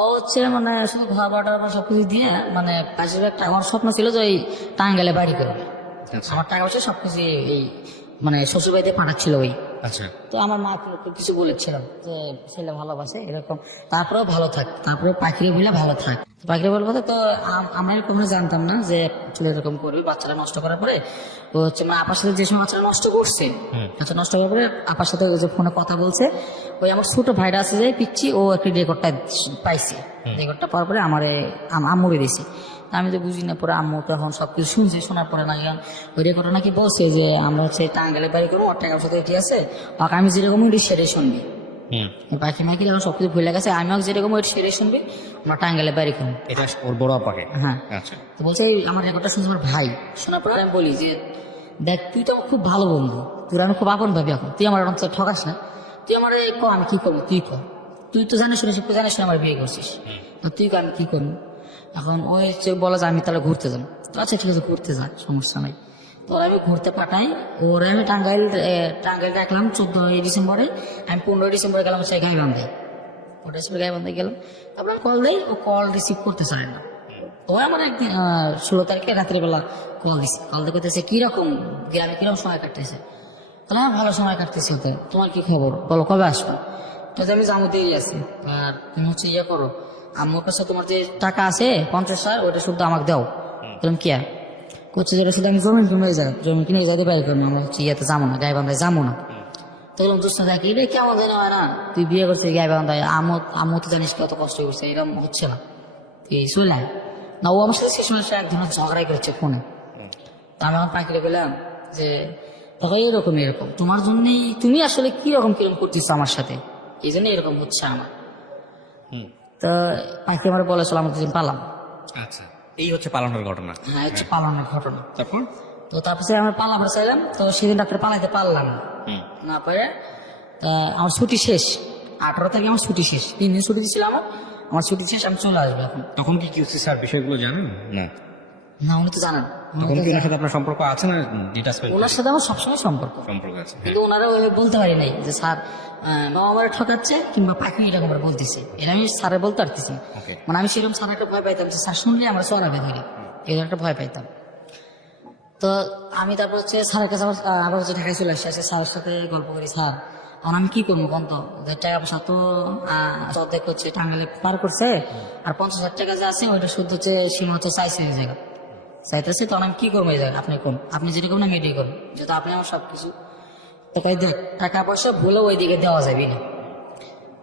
ও হচ্ছে মানে শুধু খাওয়া বাটা সবকিছু দিয়ে মানে আমার স্বপ্ন ছিল যে ওই টাঙ্গাইলে বাড়ি করবে। আমার টাকা পয়সা সবকিছু এই মানে শ্বশুর বাড়িতে পাঠাচ্ছিল ওই। আচ্ছা, তো আমার মা কিছু বলেছিলাম যে ছেলে ভালোবাসে এরকম, তারপরেও ভালো থাক, তারপরে পাখিরে বলে ভালো থাক। পাখিরে বলবো তো আমরা এরকম জানতাম না যে চলে এরকম করবে। বাচ্চারা নষ্ট করার পরে ও হচ্ছে মানে আপার সাথে যে সময় বাচ্চারা নষ্ট করছে, বাচ্চা নষ্ট করার পরে আপার সাথে যে ফোনে কথা বলছে, ওই আমার ছোট ভাইরা আছে যে পিচ্ছি, ও একটি রেকর্ডটা পাইছে। রেকর্ডটা পাওয়ার পরে আমার আম্মুরে দিছে। আমি তো বুঝি না, পরে আম্মু তখন সবকিছু শুনছি, শোনার পরে নাকি ওই রেকর্ডটা নাকি বলছে যে আমরা হচ্ছে টাঙ্গাইলে বাড়ি করবো, ওর টাকার সাথে এটি আছে, আমি যেরকম সেটাই শুনবি। পাখি মাখি যখন সবকিছু ভুলে গেছে, আমিও যেরকম ওই সেটাই শুনবে, আমরা টাঙ্গাইলে বাড়ি করবো। এটা ওর বড় আপাকে? হ্যাঁ। আচ্ছা। তো বলছে এই আমার রেকর্ডটা শুনছে আমার ভাই। শোনার পর আমি বলি যে দেখ তুই তো আমার খুব ভালো বন্ধু, তুই আমি খুব আপন ভাবি, এখন তুই আমার অন্তত ঠকাস না, তুই আমার আমি কি করবো, তুই কর, তুই তো জানিস শুনে জানিস না আমার বিয়ে করছিস, তো তুই আমি কি করবো। এখন ওই বলে যে আমি তাহলে ঘুরতে যাবো। তো আচ্ছা ঠিক আছে ঘুরতে যা, সমস্যা নাই। তো আমি ঘুরতে পাঠাই ওরে, আমি টাঙ্গাইল রাখলাম 14 ডিসেম্বরে, আমি 15 ডিসেম্বরে গেলাম সেই গাইবান্ধায়। 15 ডিসেম্বরে গাইবান্ধায় গেলাম, তারপর কল দেয়, ও কল রিসিভ করতে চায় না। তো আমার একদিন 16 তারিখে রাত্রিবেলা কল দিচ্ছে, কল দিয়ে করতেছে কিরকম গ্রামে কিরকম সময় কাটতেছে। তাহলে আমার ভালো সময় কাটতেছে, হতে তোমার কি খবর বলো, কবে আসবো। তো আমি জামু দিয়ে আছি, আর তুমি হচ্ছে ইয়ে করো, আমার কাছে তোমার যে টাকা আছে 50,000 ওটা শুধু আমাকে দাও। বললাম কি আর করছে, যেটা শুধু আমি জমি কিনে যাই, জমি কিনে যাইতে পারি করবো, আমরা হচ্ছে ইয়েতে যাবো না, গাইবান্ধায় যাবো না। তো বললাম দোস্ত দেখি রে কেমন জানি হয় না, তুই বিয়ে করছিস গাইবান্ধায়, আম্মু তো জানিস কত কষ্ট করছে, এরকম হচ্ছে না, তুই চলে আয় না। ও আমার সাথে সে সময় এক ধরনের ঝগড়াই করেছে ফোনে। তো আমি আমার পাখিরে বললাম যে দেখো এরকম তোমার জন্যই, তুমি আসলে কিরকম করতেছো আমার সাথে, এই জন্য এরকম হচ্ছে আমার। তো পাখি আমার বলেছিল আমার দুদিন পালাম। আচ্ছা, এই হচ্ছে পালানোর ঘটনা। হ্যাঁ হচ্ছে পালানোর ঘটনা। তারপর তো তারপরে আমরা পালাবার চাইলাম, তো সেদিন ডাক্তার পালাইতে পারলাম না পারে। তা আমার ছুটি শেষ, 18 তারিখে আমার ছুটি শেষ, 3 দিন ছুটি দিয়েছিলাম আমার ছুটি শেষ, আমি চলে আসবো এখন। তখন কি কিউসি স্যার বিষয়গুলো জানেন না? না উনি তো জানেন। তখন কি ওনার সাথে আপনার সম্পর্ক আছে না? ওনার সাথে আমার সবসময় সম্পর্ক, আছে, কিন্তু ওনারা ওইভাবে বলতে পারি নাই যে স্যার বাবা আমার ঠকাচ্ছে কিংবা পাখি এরকম বলতেছে, এটা আমি স্যারে বলতে পারতেছি। মানে আমি সেরকম স্যার একটা ভয় পাইতাম যে স্যার শুনলে আমরা চড়াবে ধরে, এই একটা ভয় পাইতাম। তো আমি তারপর হচ্ছে স্যারের কাছে আবার হচ্ছে ঢাকায় চলে আসছি, স্যারের সাথে গল্প করি, স্যার এখন আমি কি করবো বন্ধ, টাকা পয়সা তো অর্ধেক হচ্ছে টাঙ্গাইলে পার করছে, আর 50,000 টাকা যে আছে ওইটা শুদ্ধ হচ্ছে সীমা হচ্ছে চাইছে এই জায়গা চাইতেছে, তখন আমি কি করবো এই জায়গা, আপনি কোন আপনি যেটা করুন আমি এটাই করুন, যেহেতু আপনি আমার সবকিছু। তো কই দেখ টাকা পয়সা ভুলে ওই দিকে দেওয়া যাবে না,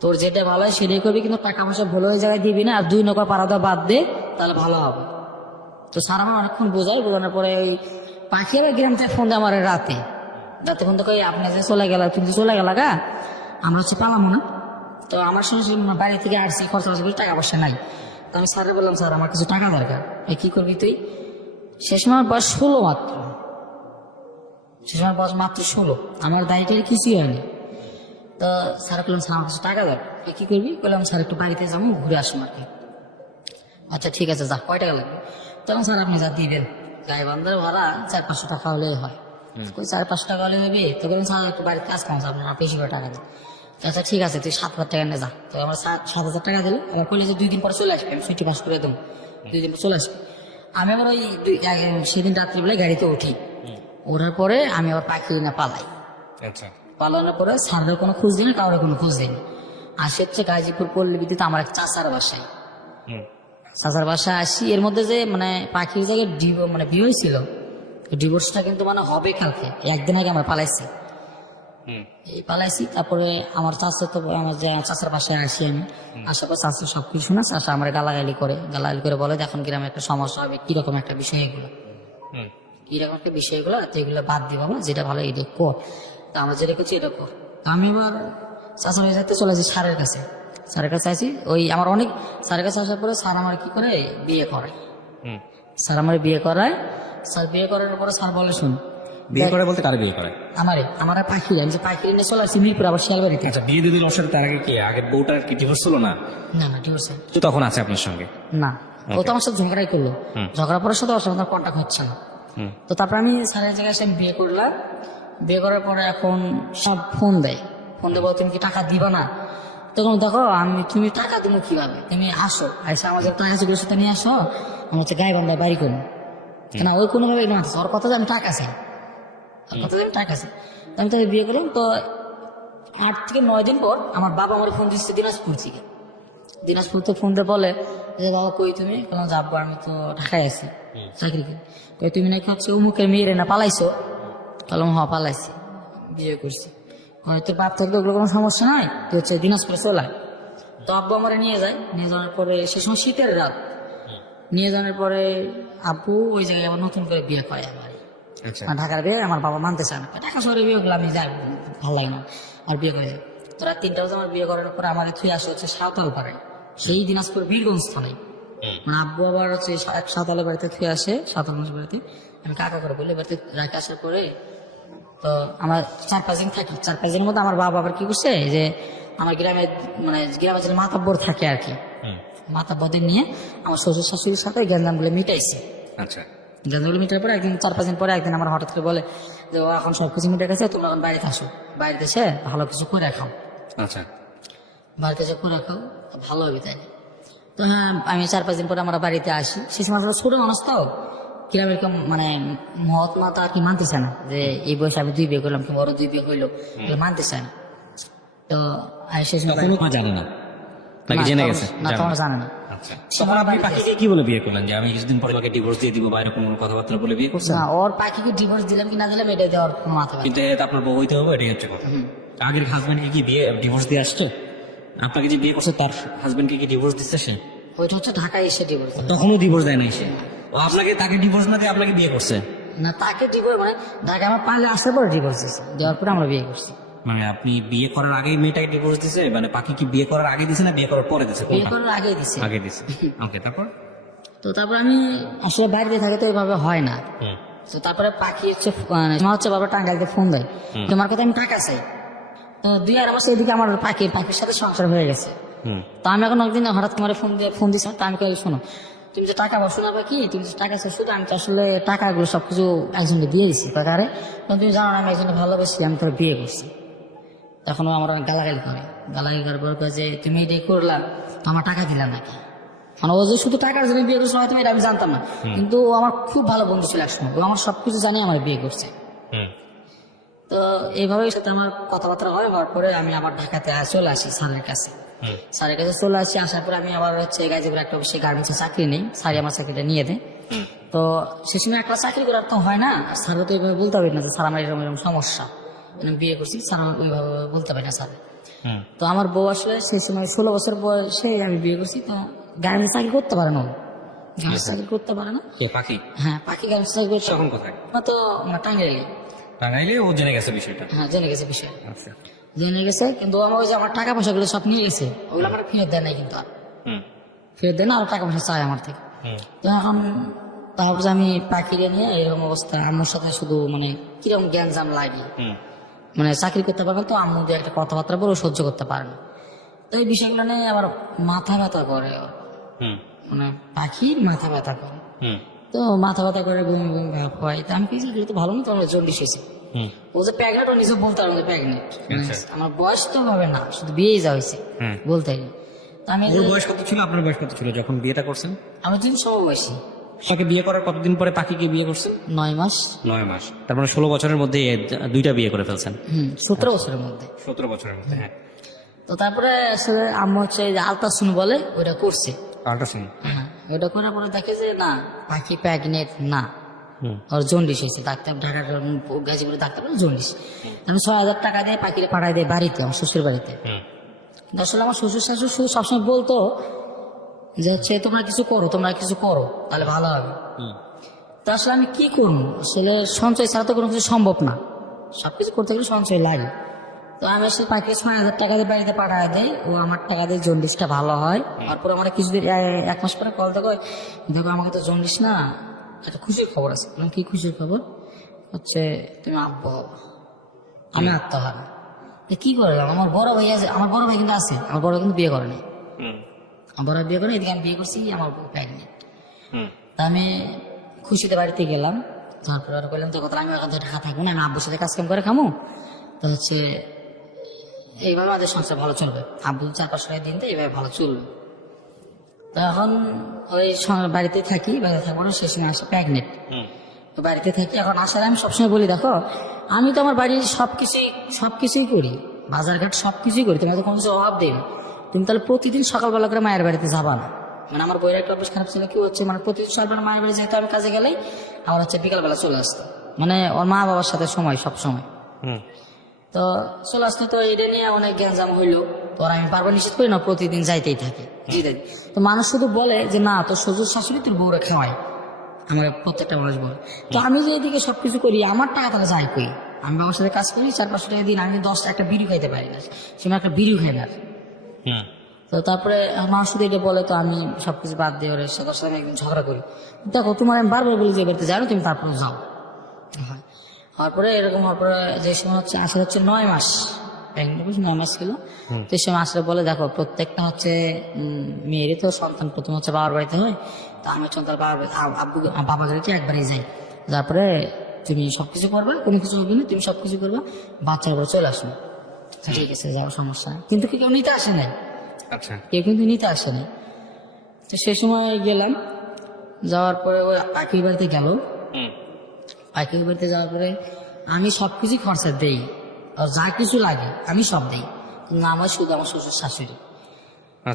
তোর যেটা ভালো হয় সেটাই করবি, কিন্তু টাকা পয়সা ভুলে ওই জায়গায় দিবি না, আর 2 নৌকা পাড়া দেওয়া বাদ দে, তাহলে ভালো হবে। তো স্যার আমার অনেকক্ষণ বোঝানোর পরে ওই পাখি আবার গ্রাম থেকে ফোন দেয় আমার রাতে ফোন দিয়ে আপনি যে চলে গেল, তুমি চলে গেল গা, আমরা হচ্ছে পালামো না। তো আমার সঙ্গে বাড়ি থেকে আসছি, খরচা টাকা পয়সা নাই। তো আমি স্যারে বললাম স্যার আমার কিছু টাকা দরকার, কি করবি তুই। সে সময় আমার বয়স 16 মাত্র, সে সময় বয়স মাত্র 16, আমার দায়িত্বের কিছুই হয়নি। তো স্যার বললাম স্যার আমার কিছু টাকা দরকার, কি করবি, বললাম স্যার একটু বাড়িতে যাবো ঘুরে আসবো আর কি। আচ্ছা ঠিক আছে যা, কয় টাকা লাগবে। তখন স্যার আপনি যা দিবেন, গাইবান্ধার ভাড়া 400-500 টাকা হলেই হয়। কই 400-500 টাকা হলে হবে, তো বললাম স্যার একটু বাড়ির কাজ কাম আপনার বেশি করে টাকা দিন। আচ্ছা ঠিক আছে তুই 7,000 টাকা নিয়ে যা। তো আমার 7,000 টাকা দিল, আমার কইলে যে 2 দিন পরে চলে আসবে, আমি ছুটি পাস করে দেবো, 2 দিন পর চলে আসবে। আমি আবার ওই সেদিন রাত্রিবেলায় গাড়িতে উঠি, ওঠার পরে আমি আবার পাখি না পালাই। আচ্ছা, পালানোর পরে স্যারের কোনো খোঁজ দিই না, কারোর কোনো খোঁজ দিই না। আর সে হচ্ছে গাজীপুর পল্লীবিদ্যুৎ আমার এক চাচার বাসায়, চাচার বাসায় আসি। এর মধ্যে যে মানে পাখির জায়গায় মানে বিয়ে হয়েছিল, ডিভোর্সটা কিন্তু মানে হবে কালকে, একদিন আগে আমরা পালাইছি। এই পালাইছি, তারপরে আমার চাচা তো আমার যে চাচার বাসায় আসি আমি, আসার পর চাচা সবকিছু না, চাচা আমার গালাগালি করে বলে এখন গ্রামে একটা সমস্যা হবে, কিরকম একটা বিষয় এগুলো, কিরকম একটা বিষয় এগুলো, তো এগুলো বাদ দিব না, যেটা ভালো এটা কর। তো আমরা যেটা করছি এটা কর। আমি এবার চাচার বাড়িতে চলে আসি স্যারের কাছে, স্যারের কাছে আসি ওই আমার অনেক, স্যারের কাছে আসার পরে স্যার আমার কি করে বিয়ে করে, স্যার আমার বিয়ে করায়। স্যার বিয়ে করার পরে স্যার বলে শুন, বিয়ে করে বলতে কারে বিয়ে করে? আমার পাখি, আমি যে পাখি নিয়ে চলে আসছি মিরপুর, আবার শিয়ালবাড়িতে। আচ্ছা, বিয়ে দিদির অবসরে তার আগে কি আগের বউটার কি ডিভোর্স হলো না? না ডিভোর্স তো তখন আছে আপনার সঙ্গে? না, ও তো আমার সাথে ঝগড়াই করলো, ঝগড়া পরের সাথে ওর সাথে কন্ট্যাক্ট হচ্ছে না। তো তারপর আমি স্যারের জায়গায় এসে বিয়ে করলাম। বিয়ে করার পরে এখন সব ফোন দেয় বলে তুমি কি টাকা দিবা না। তখন দেখো তুমি টাকা দেবো কিভাবে, তুমি আসো, আইসা আমাদের টাকা সেগুলোর সাথে নিয়ে আসো, আমার হচ্ছে গাইবান্ধায় বাড়ি করবো কেন, ওই কোনোভাবে না ওর কথা যে আমি টাকা চাই, ওর কথা যে আমি টাকা চাই। আমি তাকে বিয়ে করলাম। তো 8 থেকে 9 দিন পর আমার বাবা আমার ফোন দিচ্ছে দিনাজপুর থেকে। দিনাজপুর তো ফোন দিয়ে বলে যে বাবা কই তুমি, কেন যাবো, আমি তো ঢাকায় আছি চাকরি করি। কই তুমি নাকি হচ্ছে অমুকের মেয়েরে না পালাইছো। বললাম হ্যাঁ পালাইছি, বিয়ে করছি। তোর বাপ থাকলে ওগুলো কোনো সমস্যা নাই, তুই হচ্ছে দিনাজপুরে চলে আয়। তো আব্বু আমার নিয়ে যায়, নিয়ে যাওয়ার পরে সে সময় শীতের রাত, নিয়ে যাওয়ার পরে আব্বু ওই জায়গায় আবার নতুন করে বিয়ে করে আমার। ঢাকার বিয়ে আমার বাবা মানতে চায় না, ঢাকা শহরে বিয়ে গুলো আমি যাই ভালো লাগে না, আর বিয়ে করে যায়। তো রাত 3টা বাজে আমার বিয়ে করার পরে আমাদের থুই আসে হচ্ছে সাঁওতাল পাড়ায়, সেই দিনাজপুর বীরগঞ্জ থানায়। মানে আব্বু আবার হচ্ছে এক সাঁওতালের বাড়িতে থুই আসে, সাঁওতাল মানুষের বাড়িতে। আমি কাকা করে বলি বাড়িতে রাখে আসার পরে তো আমার 4-5 দিন থাকি। 4-5 দিনের মধ্যে আমার বাবা আবার কি করছে যে আমার গ্রামে মানে গ্রামে যে মাতাব্বর থাকে আর কি, মাতাব্বরদের নিয়ে আমার শ্বশুর শাশুড়ির সাথে গ্যাঞ্জামগুলো মিটাইছে। আচ্ছা গ্যাঞ্জামগুলো মিটার পরে একদিন 4-5 দিন পরে একদিন আমার হঠাৎ করে বলে যে ও এখন সবকিছু মিটে গেছে, তোমরা এখন বাড়িতে আসো, বাড়িতে এসে ভালো কিছু করে খাও, আচ্ছা বাড়িতে এসে করে খাও ভালো হবে তাই। তো হ্যাঁ আমি 4-5 দিন পরে আমরা বাড়িতে আসি। সেই সময় আসলে ছোট মানুষ তো কিরকম এরকম মানে মহাত্মা তো আর কি মানতেছে না যে এই বয়সে আমি 2 বিয়ে করলাম কিংবা ওর 2 বিয়ে হইলো, এগুলো মানতেছে না। তো আমি সেই সময় তখনও মা জানে না নাকি জেনে গেছে? না, তোমার জানে না। আচ্ছা তখন আপনি পাখিকে কি বলে বিয়ে করলেন যে আমি কিছুদিন পরে তোমাকে ডিভোর্স দিয়ে দিব বা এরকম কোনো কথাবার্তা বলে বিয়ে করছেন? না, ওর পাখিকে ডিভোর্স দিলাম কি না দিলাম এটা দেওয়ার কোনো মাথা ব্যথা। কিন্তু এটা আপনার বউ হইতে হবে, এটাই হচ্ছে কথা। আগের হাজবেন্ডকে কি বিয়ে ডিভোর্স দিয়ে আসছে? আপনাকে যে বিয়ে করছে তার হাজবেন্ডকে কি ডিভোর্স দিচ্ছে সে? ওইটা হচ্ছে ঢাকায় এসে ডিভোর্স। তখনও ডিভোর্স দেয় নাই সে? ও আপনাকে তাকে ডিভোর্স না দিয়ে আপনাকে বিয়ে করছে? না, তাকে ডিভোর্স মানে ঢাকা আমার পালে আসার পরে ডিভোর্স দিয়েছে, দেওয়ার পরে আমরা বিয়ে করছি। মানে আপনি বিয়ে করার আগেই মেয়েটাকে ডিভোর্স দিছে? মানে পাখি কি বিয়ে করার আগে দিছে না বিয়ে করার পরে দিছে? বিয়ে করার আগেই দিছে। আগে দিছে। ওকে, তারপর? তো তারপর আমি আসলে বাইরে থাকে তো এইভাবে হয় না। তো তারপরে পাখি হচ্ছে আমার হচ্ছে বাবা টাঙ্গাইলতে ফোন দেয়, তোমার কথা আমি টাকা চাই। তো 2 মাস এদিকে আমার পাখির সাথে সংসার হয়ে গেছে। তো আমি এখন একদিন হঠাৎ করে ফোন দিয়েছি, তা আমি কই শোনো তুমি যে টাকা বসো না পাখি, তুমি যে টাকা চাই শুধু, আমি তো আসলে টাকাগুলো সবকিছু একজনকে দিয়ে দিচ্ছি। আরে তুমি জানো না আমি একজনকে ভালোবেসি, আমি তোর বিয়ে করছি। তখন ও আমার অনেক গালাগালি করে, গালাগালি করার পর কয় যে তুমি এটাই করলাম আমার টাকা দিলাম নাকি। মানে ও যে শুধু টাকার জন্য বিয়ে করছে হয়তো এটা আমি জানতাম না, কিন্তু ও আমার খুব ভালো বন্ধু ছিল একসময়, ও আমার সবকিছু জানি আমার বিয়ে করছে। তো এইভাবেই সাথে আমার কথাবার্তা হওয়ার পরে আমি আবার ঢাকাতে চলে আসি স্যারের কাছে। স্যারের কাছে চলে আসি, আসার পরে আমি আবার হচ্ছে গাজীপুর একটা অফিসে গার্মেন্টসে চাকরি নেই, স্যারই আমার চাকরিটা নিয়ে দেয়। তো সে সময় একটা চাকরি করার তো হয় না, স্যার তো এইভাবে বলতে হবে না যে স্যার আমার এরকম এরকম সমস্যা, আমি বিয়ে করছি, স্যার ওইভাবে বলতে পারি না স্যার। তো আমার বউ আসলে সেই সময় 16 বছর বয়সে আমি বিয়ে করছি। তো গার্মেন্টস চাকরি করতে পারে না, গার্মেন্টস চাকরি করতে পারে না। পাখি? হ্যাঁ, পাখি গার্মেন্টস চাকরি করতে তখন কোথায়? তো টাঙ্গাইলে। টাঙ্গাইলে ও জেনে গেছে বিষয়টা? হ্যাঁ, জেনে গেছে বিষয়, আচ্ছা। জেনে গেছে। কিন্তু আমার ওই যে আমার টাকা পয়সা গুলো সব নিয়ে গেছে, ওগুলো আমার ফেরত দেয় নাই, কিন্তু আর ফেরত দেয় না, আর টাকা পয়সা চায় আমার থেকে। তো এখন তারপর আমি পাখিরে নিয়ে এরকম অবস্থা, আম্মুর সাথে শুধু মানে কিরকম জ্ঞানজাম লাগে, মানে চাকরি করতে পারবে তো আম্মু দিয়ে একটা কথাবার্তা বলে সহ্য করতে পারে না। তো এই বিষয়গুলো নিয়ে আবার মাথা ব্যথা করে ওর, মানে পাখির মাথা ব্যথা করে। তো মাথা ব্যথা করে বমি বমি ভাব হয়। তো আমি কিছু তো ভালো না, তো আমার জন্ডিস হয়েছে। ও যে প্রেগনেন্ট, ও নিজে বলতে পারবো প্রেগনেন্ট, আমার বয়স তো ভাবে না, শুধু বিয়েই যা হয়েছে বলতে। তো আমি ওর বয়স কত ছিল, আপনার বয়স কত ছিল যখন বিয়েটা করছেন? আমি 3 সমবয়সী। তাকে বিয়ে করার কতদিন পরে পাখিকে বিয়ে করছেন? 9 মাস। 9 মাস। তার মানে 16 বছরের মধ্যে 2টা বিয়ে করে ফেলছেন? 17 বছরের মধ্যে। 17 বছরের মধ্যে, হ্যাঁ। তো তারপরে আসলে আম্মু হচ্ছে যে আলট্রাসাউন্ড বলে ওইটা করছে। আল্ট্রাসাউন্ড? হ্যাঁ, ওইটা করার পরে দেখে যে না, পাখি প্রেগনেন্ট না, ওর জন্ডিস হয়েছে। ডাক্তার ঢাকার গাজীপুরে ডাক্তার বলে জন্ডিস। আমি 6000 টাকা দিয়ে পাখিরে পাঠাই দেয় বাড়িতে, আমার শ্বশুর বাড়িতে। আসলে আমার শ্বশুর শাশুড়ি শুধু সবসময় বলতো যে হচ্ছে তোমরা কিছু করো, তোমরা কিছু করো তাহলে ভালো হবে। তো আসলে আমি কি করবো, আসলে সঞ্চয় ছাড়া তো কোনো কিছু সম্ভব না, সবকিছু করতে গেলে সঞ্চয় লাগে। তো আমি আসলে পাখিকে 6000 টাকা দিয়ে বাড়িতে পাঠায় দেয়, ও আমার টাকা দিয়ে জন্ডিসটা ভালো হয়। তারপর আমার কিছুদিন 1 মাস পরে কল দেখো, দেখো আমাকে তো জন্ডিস না, একটা খুশির খবর আছে। কি খুশির খবর? হচ্ছে তুমি আব্বা হবা। আমি আত্মহারা। কি করলাম, আমার বড় ভাই আছে, আমার বড় ভাই কিন্তু আছে, আমার বড় ভাই কিন্তু বিয়ে করে নাই। আমার বড় বিয়ে করে, এদিকে আমি বিয়ে করছি, আমার বউ প্রেগনেন্ট। তা আমি খুশিতে বাড়িতে গেলাম, তারপর আর বললাম তো কথা আমি ওখান থেকে ঢাকা থাকবো না, আমি আব্বুর সাথে কাজ কাম করে খামো। তো হচ্ছে এইভাবে আমাদের সংসার ভালো চলবে, আব্বু 4-5 টাকা দিন তো এইভাবে ভালো চলবে। তো এখন ওই বাড়িতে থাকি, বাড়িতে থাকবো না, সে সময় আসে প্রেগনেন্ট। তো বাড়িতে থাকি, এখন আসার আমি সবসময় বলি দেখো আমি তো আমার বাড়ির সবকিছুই করি, বাজারঘাট সবকিছুই করি, তোমার তো কোনো কিছু অভাব দেই না। তুমি তাহলে প্রতিদিন সকালবেলা করে মায়ের বাড়িতে যাবা না। মানে আমার বইয়ের একটা অভ্যাস খারাপ ছিল, কি হচ্ছে মানে প্রতিদিন সকালবেলা মায়ের বাড়ি যেহেতু আমি কাজে গেলেই আমার হচ্ছে বিকালবেলা চলে আসতো, মানে ওর মা বাবার সাথে সময় সব সময়। তো চলে আসতো, তো এটা নিয়ে অনেক জ্ঞানজাম হইলো। তো আমি পারবো নিষেধ করি না, প্রতিদিন যাইতেই থাকে। তো মানুষ শুধু বলে যে না তোর শ্বশুর শাশুড়ি তোর বউরে খাওয়ায়, আমার প্রত্যেকটা মানুষ বলে। তো আমি যে এদিকে সবকিছু করি, আমার টাকা তাহলে যাই কই, আমি বাবার সাথে কাজ করি 400-500 টাকা দিন, আমি 10 একটা বিড়ি খাইতে পারি না, সে একটা বিড়িও খাই না। হুম। তো তারপরে আমার শুধু এটা বলে, তো আমি সবকিছু বাদ দিয়ে ওর সাথে আমি একদিন ঝগড়া করি, দেখো তোমার আমি বারবার বলি যে এবারে জানো তুমি, তারপরে যাও। হয় হওয়ার পরে এরকম হওয়ার পরে যে সময় হচ্ছে আসলে হচ্ছে 9 মাস, 9 মাস ছিল। তো এই সময় আসলে বলে দেখো প্রত্যেকটা হচ্ছে মেয়েরই তো সন্তান প্রথম হচ্ছে বাবার বাড়িতে হয়, তো আমি হচ্ছে তার বাবা বাড়িতে একবারই যাই, তারপরে তুমি সবকিছু করবে, কোনো কিছু হবে না, তুমি সবকিছু করবে, বাচ্চার উপরে চলে আসবে। ঠিক আছে যাও, সমস্যা নেই। কিন্তু কেউ নিতে আসে নাই, আচ্ছা। কেউ কিন্তু নিতে আসে নাই। তো সেই সময় গেলাম, যাওয়ার পরে ওই পাখির বাড়িতে গেল। পাখির বাড়িতে যাওয়ার পরে আমি সবকিছু খরচা দেই, আর যা কিছু লাগে আমি সব দেই, কিন্তু আমার শুধু আমার শ্বশুর শাশুড়ি।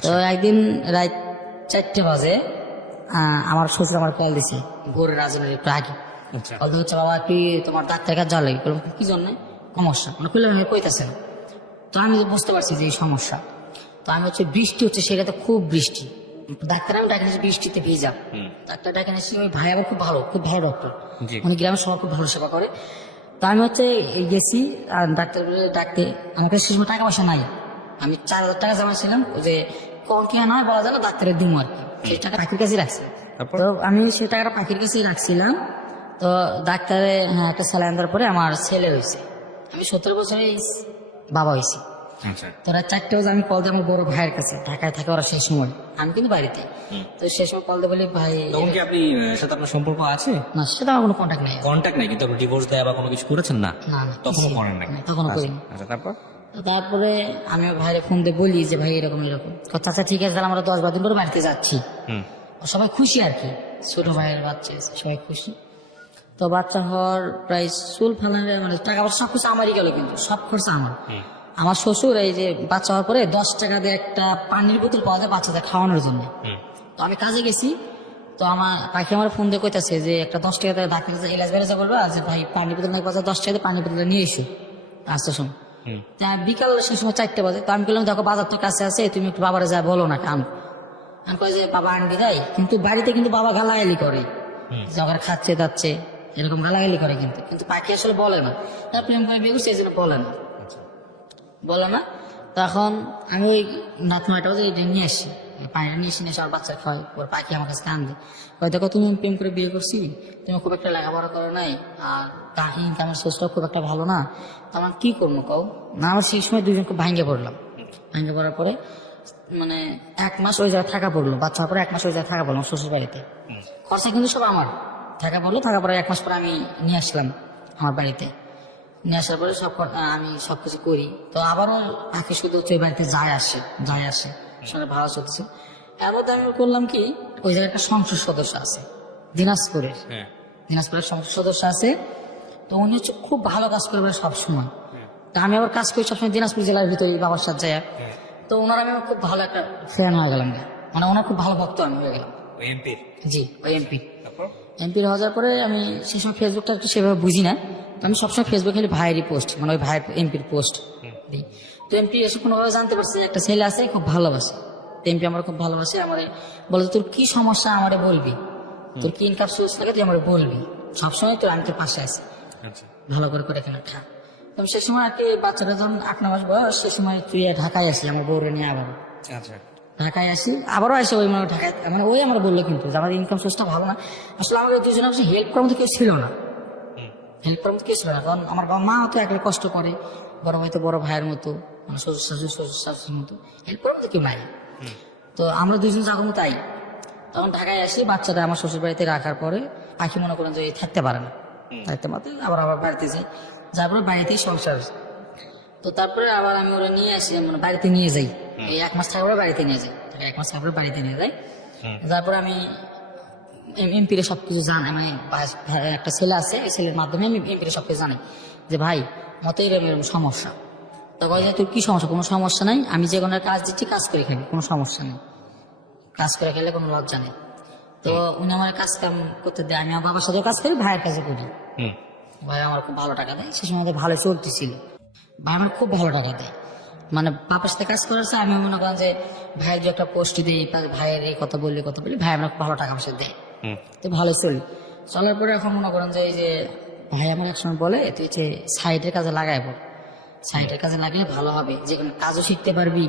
তো একদিন রাত 4টে বাজে আমার শ্বশুর আমার কল দিছে, ভোরের রাজনের একটু আগে আচ্ছা। কল হচ্ছে, বাবা কি তোমার ডাক্তার কাছে যাওয়া লাগে? বললাম কি জন্য? সমস্যা মানে খুললাম, আমি কইতাছে না। তো আমি বুঝতে পারছি যে এই সমস্যা। তো আমি হচ্ছে বৃষ্টি হচ্ছে, সেটাতে খুব বৃষ্টি, ডাক্তার আমি ডাক্তার বৃষ্টিতে ভিজা, ডাক্তার ডাক্তার এসে ওই ভাই আবার খুব ভালো ডক্টর, জি। মানে গ্রামের সবার খুব ভালো সেবা করে। তো আমি হচ্ছে গেছি আর ডাক্তার ডাকতে, আমার কাছে সেই সময় টাকা পয়সা নাই, আমি 4000 টাকা জমা ছিলাম, যে কম কি নয় বলা যায় না, ডাক্তারের দিন আর কি, সেই টাকা পাখির কাছে রাখছি। তারপর? তো আমি সেই টাকাটা পাখির কাছেই রাখছিলাম। তো ডাক্তারে একটা স্যালাইন দেওয়ার পরে আমার ছেলে হয়েছে, আমি 17 বছরে বাবা হয়েছি। আচ্ছা। তো রাত 4টে বাজে আমি কল দিই আমার বড় ভাইয়ের কাছে, ঢাকায় থাকে ওরা সেই সময়, আমি কিন্তু বাড়িতে। তো সেই সময় কল দিয়ে বলি ভাই, তখন কি আপনি সাথে আপনার সম্পর্ক আছে? না সেটা আমার কোনো কন্ট্যাক্ট নেই। কন্ট্যাক্ট নাই, কিন্তু ডিভোর্স দেয়া বা কোনো কিছু করেছেন না? না না তখনও কিছুই করেন নাই? না, তখনও করিনি। আচ্ছা, তারপর? তো তারপরে আমি ওর ভাইয়ের ফোন দিয়ে বলি যে ভাই এরকম এরকম, চাচা ঠিক আছে তাহলে আমরা 10-12 দিন পরে বাড়িতে যাচ্ছি। হুম। ও সবাই খুশি আর কি, ছোট ভাইয়ের বাচ্চা আছে, সবাই খুশি। তো বাচ্চা হওয়ার প্রায় চুল ফালানো মানে টাকা পয়সা সবকিছু আমারই গেল, কিন্তু সব খরচা আমার। আমার শ্বশুর এই যে বাচ্চা হওয়ার পরে 10 টাকা দিয়ে একটা পানির বোতল পাওয়া যায় বাচ্চাদের খাওয়ানোর জন্য। তো আমি কাজে গেছি, তো আমার পাখি আমার ফোন দিয়ে কইতাছে যে একটা 10 টাকা দিয়ে ডাক্তার কাছে এলাজ বেড়ে বলবে, যে ভাই পানির বোতল নাই বাজার 10 টাকা দিয়ে পানির বোতল নিয়ে এসো আসতে সময়। বিকাল সেই সময় 4টে বাজে। তো আমি বললাম দেখো বাজার তো কাছে আছে, তুমি একটু বাবারে যা বলো না কাম। আমি কই যে বাবা আনবি দেয়, কিন্তু বাড়িতে কিন্তু বাবা গালাগালি করে, যখন খাচ্ছে যাচ্ছে এরকম গালাগালি করে, কিন্তু পাখি আসলে বলে না, তার প্রেম করে বিয়ে করছে এই জন্য বলে না। তখন আমি ওই রাত 9টা বাজে নিয়ে আসি, পানিটা নিয়ে এসে আমার বাচ্চা খাওয়াই, ওর পাখি আমার কাছে কান্দে, কয় দেখো তুমি প্রেম করে বিয়ে করছি, তুমি খুব একটা লেখাপড়া করো নাই, আর ইনকামের সোর্সটাও খুব একটা ভালো না, তো আমার কি করবো কও না। আমার সেই সময় দুজন খুব ভাঙ্গে পড়লাম, ভাঙ্গে পড়ার পরে মানে 1 মাস ওই জায়গায় থাকা পড়লো, বাচ্চা পরে 1 মাস ওই জায়গায় থাকা পড়লাম শ্বশুর বাড়িতে, খরচা কিন্তু সব আমার। থাকা পড়লো, থাকা পরে 1 মাস পরে আমি নিয়ে আসলাম আমার বাড়িতে, নিয়ে আসার পরে আমি সবকিছু করি। তো আবারও পাখি শুধু হচ্ছে ওই বাড়িতে যায় আসে সঙ্গে ভাড়া চলতেছে। এর মধ্যে আমি করলাম কি, ওই জায়গায় একটা সংসদ সদস্য আছে দিনাজপুরের, দিনাজপুরের সংসদ সদস্য আছে। তো উনি হচ্ছে খুব ভালো কাজ করবে সবসময়। তো আমি আবার কাজ করি সবসময় দিনাজপুর জেলার ভিতরে বাবার সাথে যায়। তো ওনার আমি খুব ভালো একটা ফ্যান হয়ে গেলাম, মানে ওনার খুব ভালো ভক্ত আমি হয়ে গেলাম। এমপি? জি, ওই এমপির হওয়ার পরে আমি সেই সময় ফেসবুকটা একটু সেভাবে বুঝি না, তো আমি সবসময় ফেসবুকে খালি ভাইয়েরই পোস্ট, মানে ওই ভাইয়ের এমপির পোস্ট দিই। তো এমপি এসে কোনোভাবে জানতে পারছে একটা ছেলে আছে খুব ভালোবাসে, এমপি আমার খুব ভালোবাসে, আমার বলে তোর কি সমস্যা আমারে বলবি, তোর কি ইনকাম সোর্স থাকে তুই আমারে বলবি, সবসময় তোর আমি তোর পাশে আছি, ভালো করে কেন খা। তো সেই সময় আর কি বাচ্চাটা যখন 8-9 মাস বয়স, সেই সময় তুই ঢাকায় আসি আমার বউরে নিয়ে, আবার ঢাকায় আসি, আবারও আসে ওই মানে ঢাকায়, মানে ওই আমার বললো কিন্তু যে আমার ইনকাম সোর্সটা ভালো না। আসলে আমাদের দুজনে হেল্প করার মতো কেউ ছিল না, হেল্প করার মতো কেউ ছিল না, কারণ আমার বাবা মা তো একলা কষ্ট করে, বড় ভাই তো বড় ভাইয়ের মতো, মানে শ্বশুর শাশুড়ির মতো, হেল্প করার মতো কেউ নাই। তো আমরা দুজন যখন তাই তখন ঢাকায় আসি, বাচ্চাটা আমার শ্বশুর বাড়িতে রাখার পরে পাখি মনে করেন যে থাকতে পারে না, থাকতে পারতে আবার বাড়িতে যাই, যার পরে বাড়িতেই সংসার। তো তারপরে আবার আমি ওরা নিয়ে আসি, মানে বাড়িতে নিয়ে যাই, এই 1 মাস থাকার পরে বাড়িতে নিয়ে যাই, 1 মাস থাকার পরে বাড়িতে নিয়ে যাই। তারপরে আমি এমপিরে সবকিছু জানাই, মানে একটা ছেলে আছে, এই ছেলের মাধ্যমে আমি এমপিরে সবকিছু জানাই যে ভাই মতো এরকম সমস্যা। তো বলে যে তোর কি সমস্যা? কোনো সমস্যা নাই, আমি যে কোনো কাজ দিচ্ছি কাজ করে খেলি, কোনো সমস্যা নেই, কাজ করে খেলে কোনো লজ্জা নেই। তো উনি আমার কাজ কাম করতে দেয়, আমি আমার বাবার সাথেও কাজ করি, ভাইয়ের কাছে করি, ভাই আমার খুব ভালো টাকা দেয়, সে সময় ভালো চলতেছিল, ভাই আমার খুব ভালো টাকা দেয়, মানে বাবার সাথে কাজ করেছে, আমি মনে করেন যে ভাইয়ের যে একটা পোস্ট দিই, ভাইয়ের এই কথা বলি ভাই আমার খুব ভালো টাকা পয়সা দেয়, তো ভালো চলি। চলার পরে এখন মনে করেন যে এই যে ভাই আমার একসময় বলে তুই যে সাইডের কাজে লাগাই পড়, সাইডের কাজে লাগলে ভালো হবে, যে কোনো কাজও শিখতে পারবি।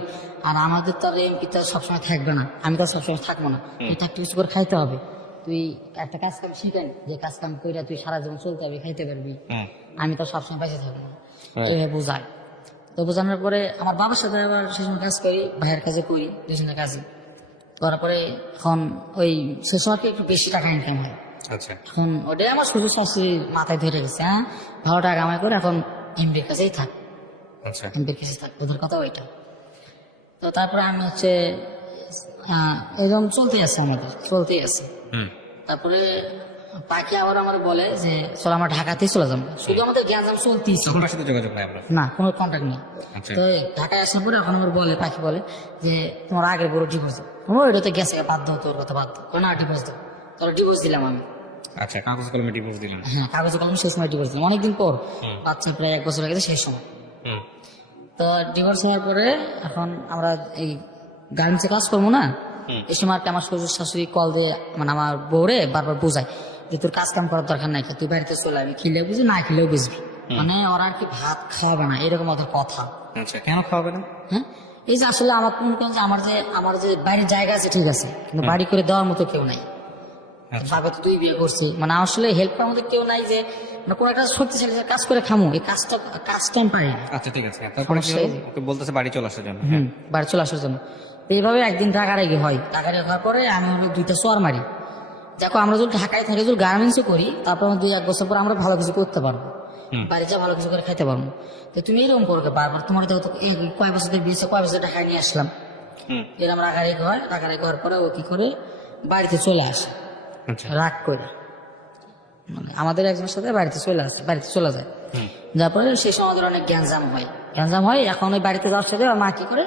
আর আমাদের তো এমপি তো সবসময় থাকবে না, আমি তো সবসময় থাকবো না, তুই তো একটা কিছু করে খাইতে হবে। তুই একটা কাজ কাম শিখেন, যে কাজ কাম করে তুই সারা জীবন চলতে হবে, খাইতে পারবি। আমি তো সবসময় বেঁচে থাকবো না, তো বোঝাই। তো বোঝানোর পরে আমার বাবার সাথে আবার সেই সময় কাজ করি, ভাইয়ের কাজে করি, দুজনের কাজে করার পরে এখন ওই সে সময় একটু বেশি টাকা ইনকাম হয়। আচ্ছা এখন ওটাই আমার শ্বশুর শাশুড়ি মাথায় ধরে গেছে, হ্যাঁ ভালো টাকা কামাই করে এখন এমপির কাছেই থাক, আচ্ছা এমপির কাছে থাক, ওদের কথা ওইটা। তো তারপরে আমি হচ্ছে এরকম চলতেই আছে, আমাদের চলতেই আছে। তারপরে পাখি আবার আমার বলে যে চল আমরা ঢাকাতেই চলে যাবো, শুধু আমাদের জ্ঞানজাম চলতেই ছিল, তখন কার সাথে যোগাযোগ নাই আপনার? না কোনো কন্ট্যাক্ট নেই। আচ্ছা। তো ঢাকায় আসার পরে এখন আমার বলে, পাখি বলে যে তোমার আগের বড় ডিভোর্স দাও, তোমার এটা তো গেছে বাধ্য, তোর কথা বাধ্য, না ডিভোর্স দাও। তোর ডিভোর্স দিলাম আমি, আচ্ছা, কাগজ কলমে ডিভোর্স দিলেন? হ্যাঁ কাগজে কলমে সেই সময় ডিভোর্স দিলাম, অনেকদিন পর, বাচ্চা প্রায় 1 বছর হয়ে গেছে সেই সময়। তো ডিভোর্স হওয়ার পরে এখন আমরা এই গার্মেন্টসে কাজ করবো না, এই সময় আর কি আমার শ্বশুর শাশুড়ি কল দিয়ে মানে আমার বউরে বারবার বোঝায় যে তোর কাজ কাম করার দরকার নাই, তুই বাড়িতে চলে আসবি, খেলে বুঝি না খেলেও বুঝবি, মানে ওরা আর কি ভাত খাওয়াবে না এরকম ওদের কথা। আচ্ছা, কেন খাওয়াবে না? হ্যাঁ এই যে আসলে আমার মনে করেন যে আমার যে বাড়ির জায়গা আছে ঠিক আছে, কিন্তু বাড়ি করে দেওয়ার মতো কেউ নাই। বাবা তো 2 বিয়ে করছি, মানে আসলে হেল্প করার মতো কেউ নাই, যে মানে কোনো একটা শক্তিশালী যে কাজ করে খামু, এই কাজটা আমি পারি না। আচ্ছা ঠিক আছে, তারপরে কি হলো? ওকে বলতেছে বাড়ি চলে আসার জন্য। বাড়ি চলে আসার জন্য। তো এইভাবে একদিন রাগারাগি হয়, রাগারাগি হওয়ার পরে আমি হলো 2টা চর মারি। দেখো আমরা যদি ঢাকায় থাকি, যদি গার্মেন্টসও করি, তারপর 2-1 বছর পর আমরা ভালো কিছু করতে পারবো, বাড়িতে ভালো কিছু করে খাইতে পারবো। তো তুমি এরকম করো বারবার, তোমার তো কয় বছর বিয়েছে, কয় বছর ঢাকায় নিয়ে আসলাম, এরকম রাগারাগি হয়। রাগারাগি হওয়ার পরে ও কি করে বাড়িতে চলে আসে রাগ করে, মানে আমাদের একজনের সাথে বাড়িতে চলে আসে, বাড়িতে চলে যায়। তারপরে সেই সময় ওদের অনেক গ্যাঞ্জাম হয়। এখন ওই বাড়িতে যাওয়ার সাথে ওর মা কি করে,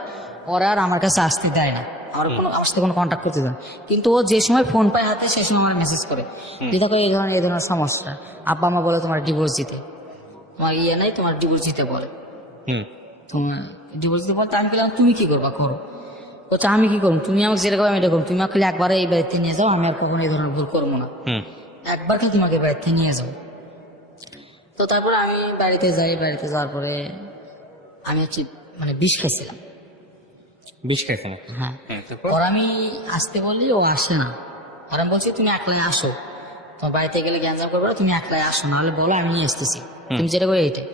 ওরা আর আমার কাছে আসতে দেয় না, আমার সাথে কোনো কন্ট্যাক্ট করতে দেয় না। কিন্তু ও যে সময় ফোন পায় হাতে, সেই সময় আমার মেসেজ করে যে দেখো এই ধরনের সমস্যা, আব্বা মা বলে তোমার ডিভোর্স দিতে, তোমার ইয়ে নাই, তোমার ডিভোর্স দিতে বলে, তোমার ডিভোর্স দিতে বলে। আমি বললাম তুমি কি করবা করো, বলছে আমি কি করবো, তুমি আমাকে যেটা করবো আমি এটা করবো, তুমি আমাকে একবারে এই বাড়িতে নিয়ে যাও, আমি আর কখনো এই ধরনের ভুল করবো না, একবার খালি তোমাকে বাড়িতে নিয়ে যাও। তো তারপরে আমি বাড়িতে যাই, বাড়িতে যাওয়ার পরে আমি হচ্ছে মানে বিষ খাইছিলাম। বিষ খাইছেন? হ্যাঁ, ওর আমি আসতে বললি ও আসে না, আর আমি বলছি তুমি একলাই আসো, তোমার বাড়িতে গেলে গ্যাঞ্জাম করবে না, তুমি একলাই আসো, নাহলে বলো আমি নিয়ে আসতেছি, তুমি যেটা করে এইটাই।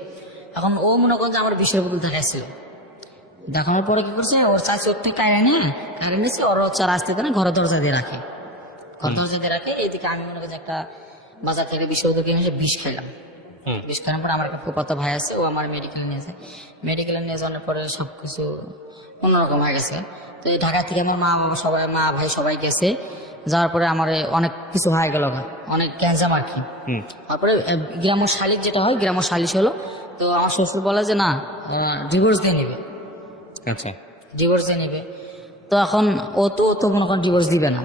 এখন ও মনে করছে আমার বিষের বোতল দেখাইছিল, দেখানোর পরে কি করছে, ওর চাষি ওর থেকে কায়রা নিয়েছে, ওর হচ্ছে আসতে দেয় না, ঘরের দরজা দিয়ে রাখে, এইদিকে আমি মনে করছি একটা বাজার থেকে বিষের বোতল কিনে এসে বিষ খাইলাম। বিষ খাওয়ার পর আমার একটা ফুফাতো ভাই আছে, ও আমার মেডিকেল নিয়েছে, মেডিকেলে নিয়ে যাওয়ার পরে সবকিছু অন্যরকম হয়ে গেছে। তো এই ঢাকা থেকে আমার মা বাবা সবাই, মা ভাই সবাই গেছে, যাওয়ার পরে আমার অনেক কিছু হয়ে গেল, অনেক গ্যাঞ্জাম আর কি। তারপরে গ্রাম্য শালিক যেটা হয়, গ্রাম্য সালিশ হলো, তো আমার শ্বশুর বলে যে না ডিভোর্স দিয়ে নিবে। আচ্ছা, ডিভোর্স দিয়ে নিবে। তো এখন ও তো মনে করেন ডিভোর্স দিবে না,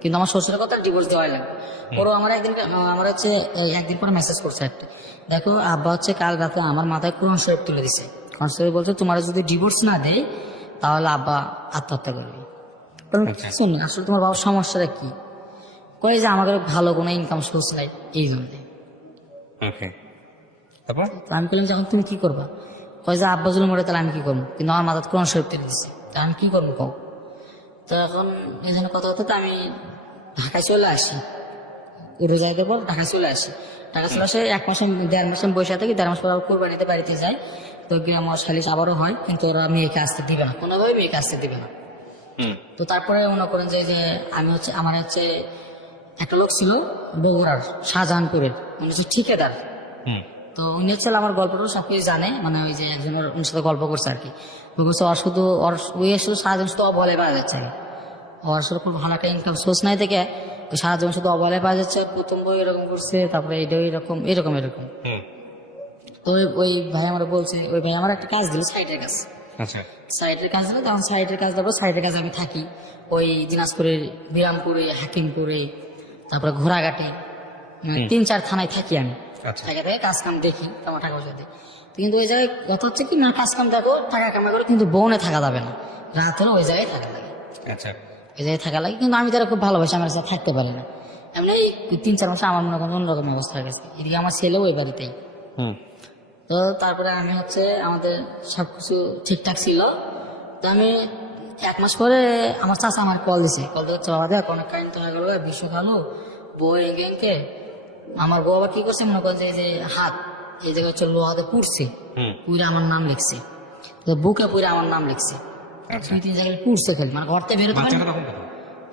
কিন্তু আমার শ্বশুরের কথা ডিভোর্স দেওয়াই লাগবে। ওরও আমার একদিন পরে মেসেজ করছে একটা, দেখো আব্বা হচ্ছে কাল রাতে আমার মাথায় কোরআন শরীফ তুলে দিছে, কোরআন শরীফ বলছে তোমার যদি ডিভোর্স না দেয় তাহলে আব্বা আত্মহত্যা করবে। কিছু নেই, আসলে তোমার বাবার সমস্যাটা কি, কয়ে যে আমাদের ভালো কোনো ইনকাম সোর্স নাই, এই জন্য। তারপর আমি বললাম যে এখন তুমি কি করবা, কয়ে যে আব্বা যদি মরে তাহলে আমি কি করবো, কিন্তু আমার মাথায় কোরআন শরীফ তুলে দিচ্ছে, তা আমি কি করবো কও। তো এখন এই জন্য কথা হতো, তো আমি ঢাকায় চলে আসি, রোজাইতে পর ঢাকায় চলে আসি। ঢাকা চলে আসে 1 মাস 1.5 মাস বসে থাকি, 1.5 মাস পর কোরবানিতে বাড়িতে যাই। তো গ্রাম সালিশ আবারও হয়, কিন্তু ওরা মেয়েকে আসতে দিবে না, কোনোভাবে মেয়েকে আসতে দিবে না। তো তারপরে মনে করেন যে আমি হচ্ছে আমার হচ্ছে একটা লোক ছিল বগুড়ার শাহজাহানপুরের, উনি হচ্ছে ঠিকাদার। তো উনি হচ্ছে আমার গল্পটা সবকিছু জানে, মানে ওই যে একজন ওর সাথে গল্প করছে আর কি, বলছে ওর শুধু সারাদিন শুধু অবহেলায় পাওয়া যাচ্ছে, ওর আসলে খুব ভালো একটা ইনকাম সোর্স নাই থেকে ওই সারাদিন শুধু অবহেলায় পাওয়া যাচ্ছে, প্রথম বই এরকম করছে, তারপরে এইটাও এরকম। তো ওই ভাই আমার বলছে, ওই ভাই আমার একটা কাজ দিল, সাইটের কাজ। সাইটের কাজ দিল, তখন সাইটের কাজ দেবো, সাইটের কাজে আমি থাকি ওই দিনাজপুরের বিরামপুরে, হাকিমপুরে, তারপরে ঘোড়াঘাটে, 3-4 থানায় থাকি আমি। থেকে কাজ কাম দেখি, তোমার টাকা পয়সা দিই। কিন্তু ওই জায়গায় কথা হচ্ছে কি, না কাজ কাম দেখো, টাকা কামাই করে, কিন্তু বনে থাকা যাবে না, রাত হলে ওই জায়গায় থাকা লাগে। ওই জায়গায় থাকা লাগে, কিন্তু আমি তারা খুব ভালোবাসি, আমার সাথে থাকতে পারি না। এমনি এই 3-4 মাসে আমার মনে করেন অন্যরকম অবস্থা হয়ে গেছে। এদিকে আমার ছেলেও ওই বাড়িতেই। হুম তো তারপরে আমি হচ্ছে আমাদের সবকিছু ঠিকঠাক ছিল। তো আমি 1 মাস পরে আমার চাচা আমার কল দিছে, কল দিয়ে হচ্ছে বাবা দেখ অনেক কারেন্ট হয়ে গেল, বিশ্ব খালো বউ এঁকে। আমার বউ আবার কি করছে মনে করেন যে এই যে হাত এই জায়গায় হচ্ছে লোহাতে পুড়ছে, পুরে আমার নাম লিখছে, তো বুকে পুরে আমার নাম লিখছে। 2-3 জায়গায় পুড়ছে খালি, মানে ঘর থেকে বেরোতে পারি। বাচ্চাটা কখন কথা?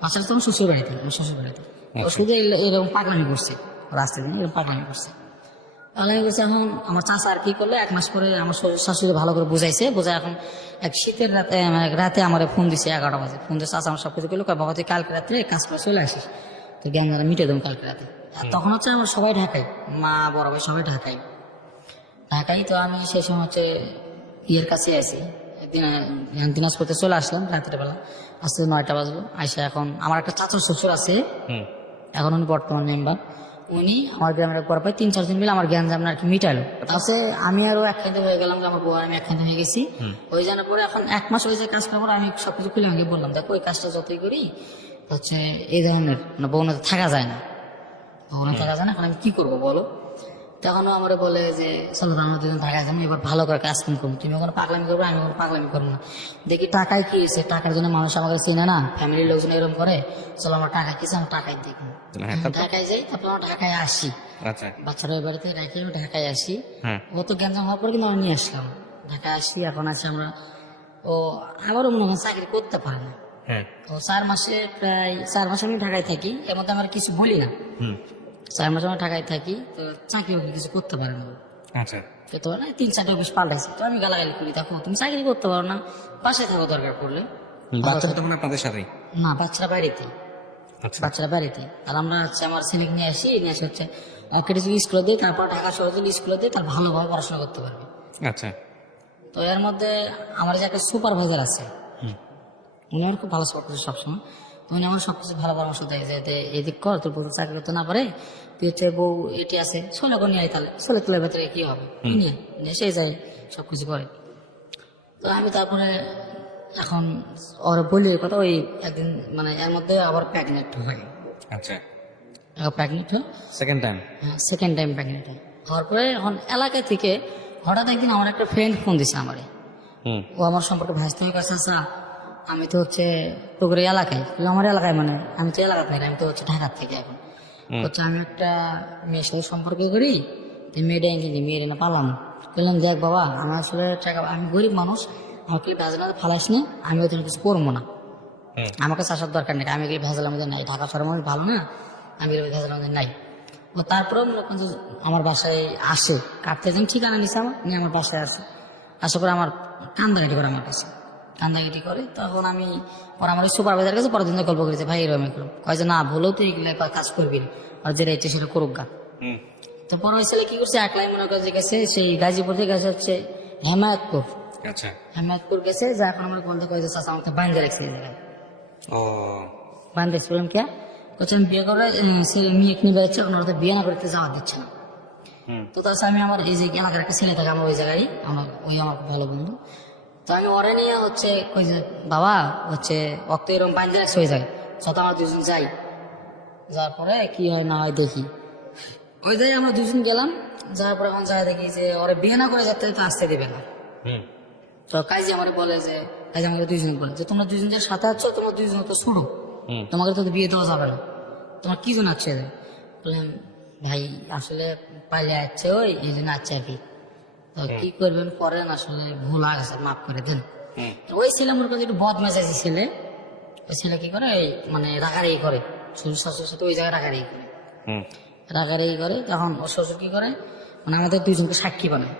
বাচ্চাটা তখন শ্বশুর বাড়িতে, শ্বশুর বাড়িতে ও শুধু এরকম পাগলামি করছে, রাস্তায় দিন এরকম পাগলামি করছে। পাগলামি করছে। এখন আমার চাচা আর কি করলে 1 মাস পরে আমার শ্বশুর শাশুড়ি ভালো করে বুঝাইছে, বোঝায় এখন এক শীতের রাতে মানে রাতে আমার ফোন দিছে 11টা বাজে। ফোন দিয়ে চাচা আমার সব কিছু করলো, বাবা তুই কালকে রাত্রে কাজ করে চলে আসিস, তো জ্ঞান জানা মিটে দেবো কালকে রাতে। আর তখন হচ্ছে আমার সবাই ঢাকায়, মা বড় ভাই সবাই ঢাকায়। তো আমি সেই সময় হচ্ছে ইয়ের কাছে আসি, দিনাজপুরতে চলে আসলাম রাত্রেবেলা, আজকে 9টা বাজলো। আইসা এখন আমার একটা চাচার শ্বশুর আছে, এখন উনি বর্তমান মেম্বার, উনি আমার গ্রামের পর প্রায় 3-4 দিন মিলে আমার জ্ঞান জামনা আর কি মিটালো। আছে আমি আরো একখানে হয়ে গেলাম, আমার বউ আর আমি একখানে হয়ে গেছি। ওই জানার পরে এখন 1 মাস ওই যে কাজ করার পর আমি সবকিছু খুলে আমাকে বললাম দেখো ওই কাজটা যতই করি হচ্ছে এই ধরনের মানে বউনাতে থাকা যায় না, বউনা থাকা যায় না, এখন আমি কি করবো বলো। তখনও আমার বলে যে চলো আমরা দুজন ঢাকায় যাবো, এবার ভালো করে কাজ কাম করবো, তুমি ওখানে পাগলামি করবো, আমি ওখানে পাগলামি করবো না। দেখি টাকায় কি হয়েছে, টাকার জন্য মানুষ আমাকে চিনে না, ফ্যামিলির লোকজন এরকম করে, চলো আমরা টাকা কিছু আমরা টাকায় দেখবো। ঢাকায় যাই, তারপর আমরা ঢাকায় আসি, আচ্ছা বাচ্চারা ওই বাড়িতে রেখে আমি ঢাকায় আসি। ও তো গ্যাঞ্জাম হওয়ার পর কিন্তু আমরা নিয়ে আসলাম ঢাকায় আসি। এখন আছে আমরা, ও আবারও মনে হয় চাকরি করতে পারে না। তো 4 মাসে প্রায় 4 মাস আমি ঢাকায় থাকি, এর মধ্যে আমরা কিছু বলি না। 4 মাস আমরা ঢাকায় থাকি, তো চাকরি বাকরি কিছু করতে পারে না। আচ্ছা করতে পারে না, 3-4টা অফিস পাল্টাইছে। তো আমি গালাগালি করি, দেখো তুমি চাকরি করতে পারো না, বাসায় থাকো দরকার পড়লে। বাচ্চাটা তখন আপনাদের সাথেই? না, বাচ্চারা বাড়িতে, আচ্ছা বাচ্চারা বাড়িতে। আর আমরা হচ্ছে আমার ছেলেকে নিয়ে আসি, নিয়ে আসি হচ্ছে কিছু স্কুলে দিই, তারপর ঢাকা শহরে যদি স্কুলে দিই তার ভালোভাবে পড়াশোনা করতে পারবে। আচ্ছা তো এর মধ্যে আমার যে একটা সুপারভাইজার আছে, উনি আমার খুব ভালো সাপোর্ট করছে সবসময়। তো উনি আমার সবকিছু ভালো পরামর্শ দেয় যে এদিক কর, তোর বলতে চাকরি করতে না পারে, তুই হচ্ছে বউ এটি আছে ছোলে করে নিয়ে আয়, তাহলে ছোলে তোলের ভেতরে কি হবে, নিয়ে সেই যায় সবকিছু করে। তো আমি তারপরে এখন ওর বলি কথা, ওই একদিন মানে এর মধ্যে আবার প্রেগনেন্ট হয়। আচ্ছা প্রেগনেন্ট হয় second time? Second time pregnant হয়। হওয়ার পরে এখন এলাকা থেকে হঠাৎ একদিন আমার একটা ফ্রেন্ড ফোন দিছে আমারে, ও আমার সম্পর্কে ভাসতে হয়ে গেছে, আচ্ছা আমি তো হচ্ছে তোর এলাকায়, আমার এলাকায় মানে আমি তো এলাকাতে নাই, আমি তো হচ্ছে ঢাকার থেকে। এখন হচ্ছে আমি একটা মেয়ের সাথে সম্পর্ক করি, মেয়েটা কিন্তু মেয়ের না পালাম। বললাম দেখ বাবা, আমি আসলে টাকা, আমি গরিব মানুষ, আমাকে ভেজাল ফালাইস না, আমি ওই কিছু করবো না, আমাকে চাষার দরকার নেই, আমি এগুলি ভেজাল আমাদের নাই, ঢাকা শহরের মানুষ ভালো না, আমি এগুলো ভেজাল আমাদের নাই। ও তারপরেও মনে করেন যে আমার বাসায় আসে, কাটতে যান ঠিকানা নিছে আমার, নিয়ে আমার বাসায় আসে, আসার পরে আমার কান্দাকাটি করে আমার কাছে, কান্দাকাটি করে। তখন আমি পরে আমার সুপারভাইজার কাছে পরের দিন গল্প করেছে, ভাই এরকম এরকম কয় যে না ভুলেও তো এইগুলো কাজ করবি না, আর যেটা ইচ্ছে সেটা করুক গা। তো পরে ওই ছেলে কি করছে, একলাই মনে করে যে গেছে সেই গাজীপুর থেকে গেছে হচ্ছে হেমায়তপুর। আচ্ছা হেমায়তপুর গেছে, যা এখন আমার বলতে কয়েছে চাষা আমাকে বান্ধে রাখছে এই জায়গায়, ও বান্ধে রাখছে। বললাম কে, বলছে আমি বিয়ে করে মেয়ে নিয়ে বেড়াচ্ছে, ওনারা তো বিয়ে না করতে যাওয়া দিচ্ছে না। তো তার আমি আমার এই যে এলাকার একটা ছেলে থাকে আমার ওই জায়গায়, আমার ওই আমার ভালো বন্ধু, তো আমি ওরে নিয়ে হচ্ছে কই যে বাবা হচ্ছে অক্ত এরকম বান্ধে রাখছে ওই জায়গায়, যত আমরা দুজন যাই, যার পরে কি হয় না হয় দেখি। ওই জায়গায় আমরা দুজন গেলাম, যাওয়ার পরে এখন যাই দেখি যে ওরা বিয়ে না করে যাতে তো আসতে দেবে না। তো কাজী আমার বলে যে, কাজী আমাকে দুইজন বলে যে তোমরা দুইজন যে সাথে আছো, তোমরা দুইজন তো শুরু, তোমাকে তো বিয়ে দেওয়া যাবে না, তোমার কি জন্য আছে? বললাম ভাই আসলে পাইলে আছে ওই এই জন্য আছে আর কি, তো কি করবেন করেন, আসলে ভুল হয়ে গেছে মাফ করে দেন। ওই ছেলে মনে করেন একটু বদমেজাজি ছেলে, ওই ছেলে কি করে মানে রাগারাগি করে, শ্বশুর শাশুর সাথে ওই জায়গায় রাগারাগি করে, রাগারাগি করে। তখন ওর শ্বশুর কি করে মানে আমাদের দুইজনকে সাক্ষী বানায়,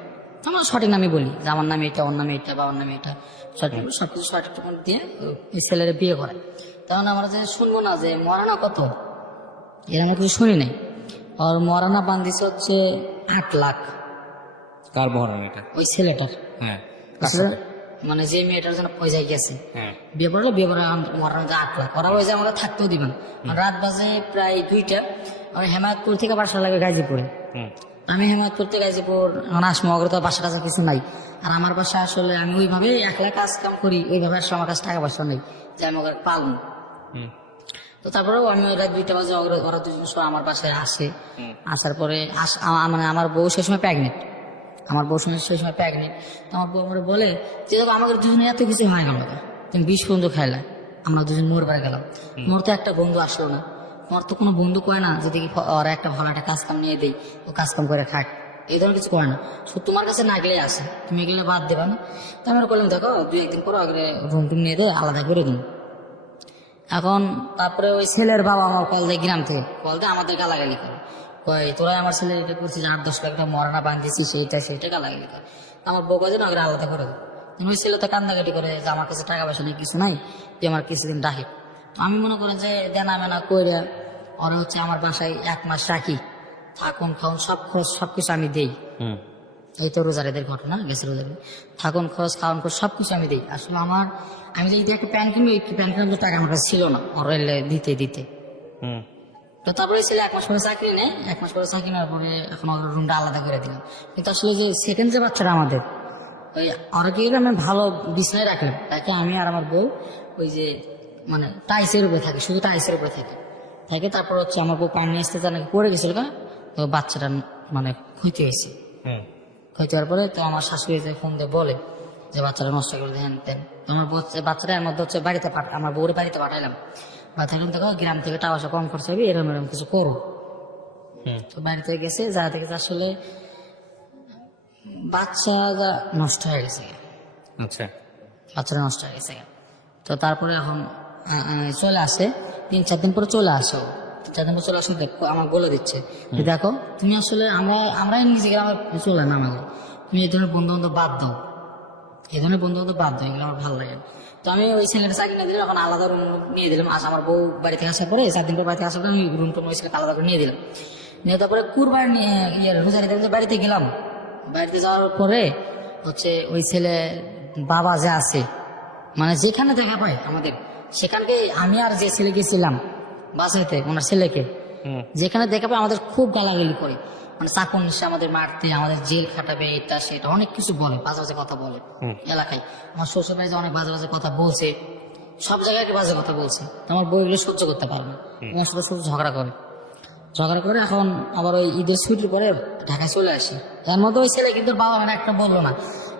আমরা সঠিক নামে বলি যে আমার নামে এটা, ওর নামে এটা, বাবার নামে এটা, সঠিক সবকিছু সঠিক দিয়ে ওই ছেলের বিয়ে করে। তখন আমরা যে শুনবো না যে মরানা কত, এর আমরা কিছু শুনি নাই। আর মরানা বান্ধিছে হচ্ছে 8 লাখ। কার বহরান এটা? ওই ছেলেটার, হ্যাঁ মানে যে মেয়েটার জন্য পয়সা গেছে বিয়ে করলো, বিয়ে করে মরানা 8 লাখ। ওরা ওই যে আমাকে থাকতেও দিবেন। রাত বাজে প্রায় 2টা, আমি হেমায়তপুর থেকে বাসা লাগে গাজীপুরে। আমি হেমায়তপুর থেকে গাজীপুর আসবো, অগ্রত বাসা টাসা কিছু নাই। আর আমার বাসা আসলে আমি ওইভাবে একলা কাজ কাম করি, ওইভাবে আসলে আমার কাছে টাকা পয়সা নেই যে আমি ওকে পালন। তো তারপরেও আমি রাত 2টা বাজে ওরা দুজন সব আমার বাসায় আসে। আসার পরে মানে আমার বউ সেই সময় প্রেগনেন্ট, আমার বউ সেই সময় প্রেগনেন্ট। তো আমার বউ আমার বলে যে দেখো আমাদের দুজনে এত কিছু হয়ে গেল, তুমি 20 পর্যন্ত খাইলা, আমরা দুজন মোর বাড়ি গেলাম, মোর তো একটা বন্ধু আসলো না, তোমার তো কোনো বন্ধু কয় না যদি ওরা একটা ভালো একটা কাজ কাম নিয়ে দেয়, ও কাজ কাম করে খাক, এই ধরনের কিছু করে না, শুধু তোমার কাছে না গেলে আসে, তুমি এগুলো বাদ দেবা না। তো আমি করলাম দেখো 2-1 দিন পর আগে রুম টুম নিয়ে দেয়, আলাদা করে দিন। এখন তারপরে ওই ছেলের বাবা আমার কল দেয়, গ্রাম থেকে কল দেয়, আমাদের গালাগালি করে, কয় তোরাই আমার ছেলে এটা করছিস, 8-10 লাখ টাকা মরানা বাঁধিয়েছিস, সেইটা গালাগালি করে। আমার বউ কাজে না আগে আলাদা করে দেয়। ওই ছেলে তো কান্দাকাটি করে যে আমার কাছে টাকা পয়সা নেই, কিছু নাই, যে আমার কিছুদিন রাখি। তো আমি মনে করি যে দেনা মেনা কইরা ওরা হচ্ছে আমার বাসায় 1 মাস রাখি, থাকুন খাউন সব খরচ সবকিছু আমি দেই। এই তো রোজারেদের ঘটনা গেছে, রোজারে থাকুন খরচ খাওয়ান খরচ সবকিছু আমি দিই। আসলে আমি যদি একটা প্যান্ট কিনবো, একটু প্যান্ট কেনার টাকা আমার কাছে ছিল না, ওরা দিতে। তো তারপরে ছেলে 1 মাস পরে চাকরি নেয়, 1 মাস পরে চাকরি নেওয়ার পরে এখন ওর রুমটা আলাদা করে দিলাম। কিন্তু আসলে যে সেকেন্ড যে বাচ্চাটা আমাদের, ওই ওরা কি আমি ভালো বিছানায় রাখলাম, তাকে আমি আর আমার বউ ওই যে মানে টাইসের উপরে থাকি, শুধু টাইসের উপরে থাকে। তারপর হচ্ছে আমার বউ পানি আসতে নাকি পড়ে গেছিল, তো বাচ্চাটা মানে ক্ষতি হয়েছে। ক্ষতি হওয়ার পরে তো আমার শাশুড়ি ফোন দিয়ে বলে যে বাচ্চাটা নষ্ট করে দেন তেন। তো আমার বাচ্চাটা এর মধ্যে হচ্ছে বাড়িতে আমার বউরে বাড়িতে পাঠাইলাম, পাঠাইলাম দেখো গ্রাম থেকে টাকা পয়সা কম খরচ হবে, এরকম কিছু করো। তো বাড়িতে গেছে, যা দেখেছে আসলে বাচ্চাটা নষ্ট হয়ে গেছে। আচ্ছা, বাচ্চাটা নষ্ট হয়ে গেছে। তো তারপরে এখন চলে আসে, 3-4 দিন পরে চলে আসো, 3-4 দিন পর চলে আসো, আমার বলে দিচ্ছে যে দেখো তুমি আসলে আমরা নিজে গ্রামে চলে না, আমাদের তুমি এই ধরনের বন্ধু বান্ধব বাদ দাও, এই ধরনের বন্ধু বান্ধব বাদ দাও, এগুলো আমার ভালো লাগে। তো আমি ওই ছেলেটা চাকরি নিয়ে দিলাম, এখন আলাদা রুম নিয়ে দিলাম। আমার বউ বাড়ি থেকে আসার পরে 4 দিন পর বাড়িতে আসার পরে আমি রুমটা ওই ছেলেকে আলাদা করে নিয়ে দিলাম। নিয়ে তারপরে কুরবানি রোজারিতে বাড়িতে গেলাম। বাড়িতে যাওয়ার পরে হচ্ছে ওই ছেলে বাবা যে আছে, মানে যেখানে দেখা পায় আমাদের সেখানকে, আমি আর যে ছেলে গেছিলাম বাসাইতে ওনার ছেলেকে, যেখানে দেখা পায় আমাদের খুব গালাগালি করে, মানে চাকর নিশ্চয় আমাদের মারতে, আমাদের জেল খাটাবে, এটা সেটা অনেক কিছু বলে, বাজে বাজে কথা বলে এলাকায়। আমার শ্বশুর বাড়িতে অনেক বাজে বাজে কথা বলছে, সব জায়গায় বাজে কথা বলছে। আমার বউ এগুলো সহ্য করতে পারে না, আমার সাথে শুধু ঝগড়া করে। এখন আবার ওই ঈদের ছুটির পরে ঢাকায় চলে আসি। তার মধ্যে ওই ছেলে কিন্তু বাবা মানে একটা বললো না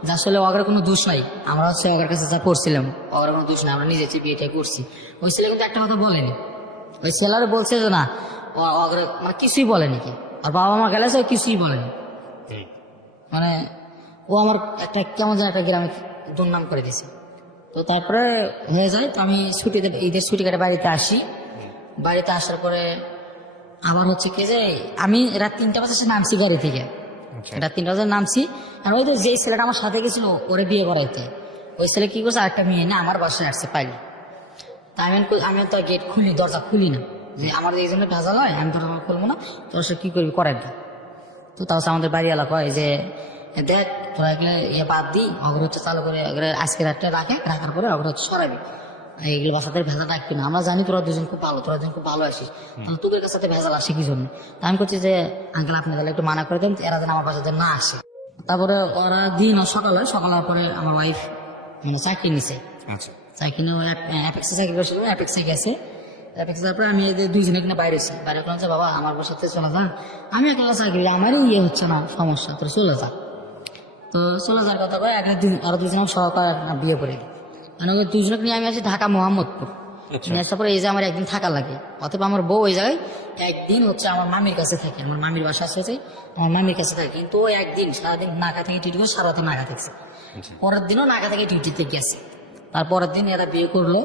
যে আসলে ওগের কোনো দোষ নাই, আমরা হচ্ছে ওগের কাছে যা পড়ছিলাম, ওগের কোনো দোষ নাই, আমরা নিজে বিয়েটা করছি। ওই ছেলে কিন্তু একটা কথা বলেনি, ওই ছেলের বলছে যে না ওগের মানে কিছুই বলেনি, কি আর বাবা মা গেলে কিছুই বলেনি, মানে ও আমার একটা কেমন যেন একটা গ্রামে দুর্নাম করে দিয়েছে। তো তারপরে হয়ে যায়, তো আমি ছুটিতে ঈদের ছুটি কাটে বাড়িতে আসি। বাড়িতে আসার পরে আবার হচ্ছে কি যে আমি রাত 3টা বাজে নামছি গাড়ি থেকে, রাত 3টা বাজে নামছি। আর ওই তো যে ছেলেটা আমার সাথে গেছিল ওরে বিয়ে করাইতে, ওই ছেলে কি করছে আরেকটা মেয়ে না আমার বাসায় আসছে পাইলে। তা আমি তো গেট খুলি, দরজা খুলি না, যে আমার এই জন্য ভেজাল হয়, আমি দরজা খুলবো না, তোর সে কি করবি করার না। তো তাও আমাদের বাড়ি এলাকা হয় যে দেখ তোরা এগুলো বাদ দিই, অগ্র হচ্ছে চালু করে আজকে রাতটা রাখার পরে অগ্র হচ্ছে সরাবি, এইগুলো বাসাতে ভেজাল রাখবি না, আমরা জানি তোরা দুজন খুব ভালো, তোরা দুজন খুব ভালো আসিস, তাহলে তোদের কাছে ভেজাল আসে কি জন্য। তা আমি করছি যে আঙ্কেল আপনি তাহলে একটু মানা করে দেন, এরা যেন আমার বাসাতে না আসে। তারপরে ওরা দিন সকালে পরে আমার ওয়াইফ মানে চাকরি নিছে, চাকরি নিয়ে অ্যাপেক্সে চাকরি করছিল, অ্যাপেক্সে গেছে। অ্যাপেক্সে তারপরে আমি এদের দুইজনে কিনা বাইরে করলাম যে বাবা আমার বাসাতে চলে যা, আমি একলা চাকরি, আমারই হচ্ছে না সমস্যা, তোর চলে যা। তো চলে যাওয়ার কথা কয় আরো দুজন সহকার বিয়ে করে দিই, মানে ওই দুজনকে নিয়ে আমি আসি ঢাকা মোহাম্মদপুর। নিয়ে আসার পরে এই যে আমার একদিন থাকা লাগে, অথবা আমার বউ ওই জায়গায় একদিন হচ্ছে আমার মামির কাছে থাকে, আমার মামির বাসা আছে, আমার মামির কাছে থাকে। কিন্তু ও একদিন সারাদিন নাকা থেকে ডিউটি করে, সারাদিন নাকা থাকছে, পরের দিনও নাকা থেকে ডিউটিতে গেছে। তারপরের দিন এরা বিয়ে করলো,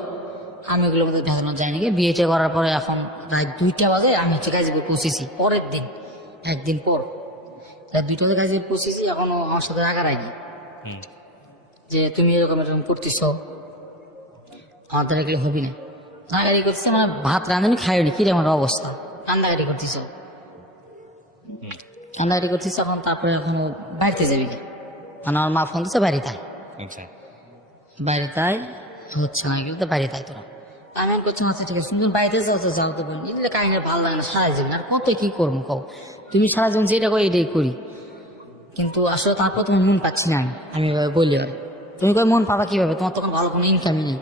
আমি ওগুলোর মধ্যে ভেজানো যায়নি। বিয়েটা করার পরে এখন রাত 2টা বাজে আমি হচ্ছে গাজীপুর পৌঁছেছি, পরের দিন একদিন পর রাত 2টা বাজে গাজীপুর পৌঁছেছি। এখনো আমার সাথে রাগারাগি যে তুমি এরকম করতেছ, আমার দ্বারা এগুলো হবি না, রাগারি করতেছে, মানে ভাত রাঁধুনি খাইনি, কি রে আমার অবস্থা, কান্দাকাটি করতেছ। এখন তারপরে এখন বাড়িতে যাবি, মানে আমার মা ফোন দিচ্ছে বাড়িতে হচ্ছে না, এগুলো তো বাড়িতে তোরা। আমি করছি আচ্ছা ঠিক আছে, তুমি বাড়িতে যাও তো বলি, এগুলো কাহিনী ভালো লাগে না, সারা জীবন আর কত কি করবো কও, তুমি সারা জীবন যেটা করি এটাই করি। কিন্তু আসলে তারপর তুমি মন পাচ্ছি না, আমি বলি তুমি কই মন পাবা কিভাবে, তোমার তখন ভালো কোনো ইনকামই নেই।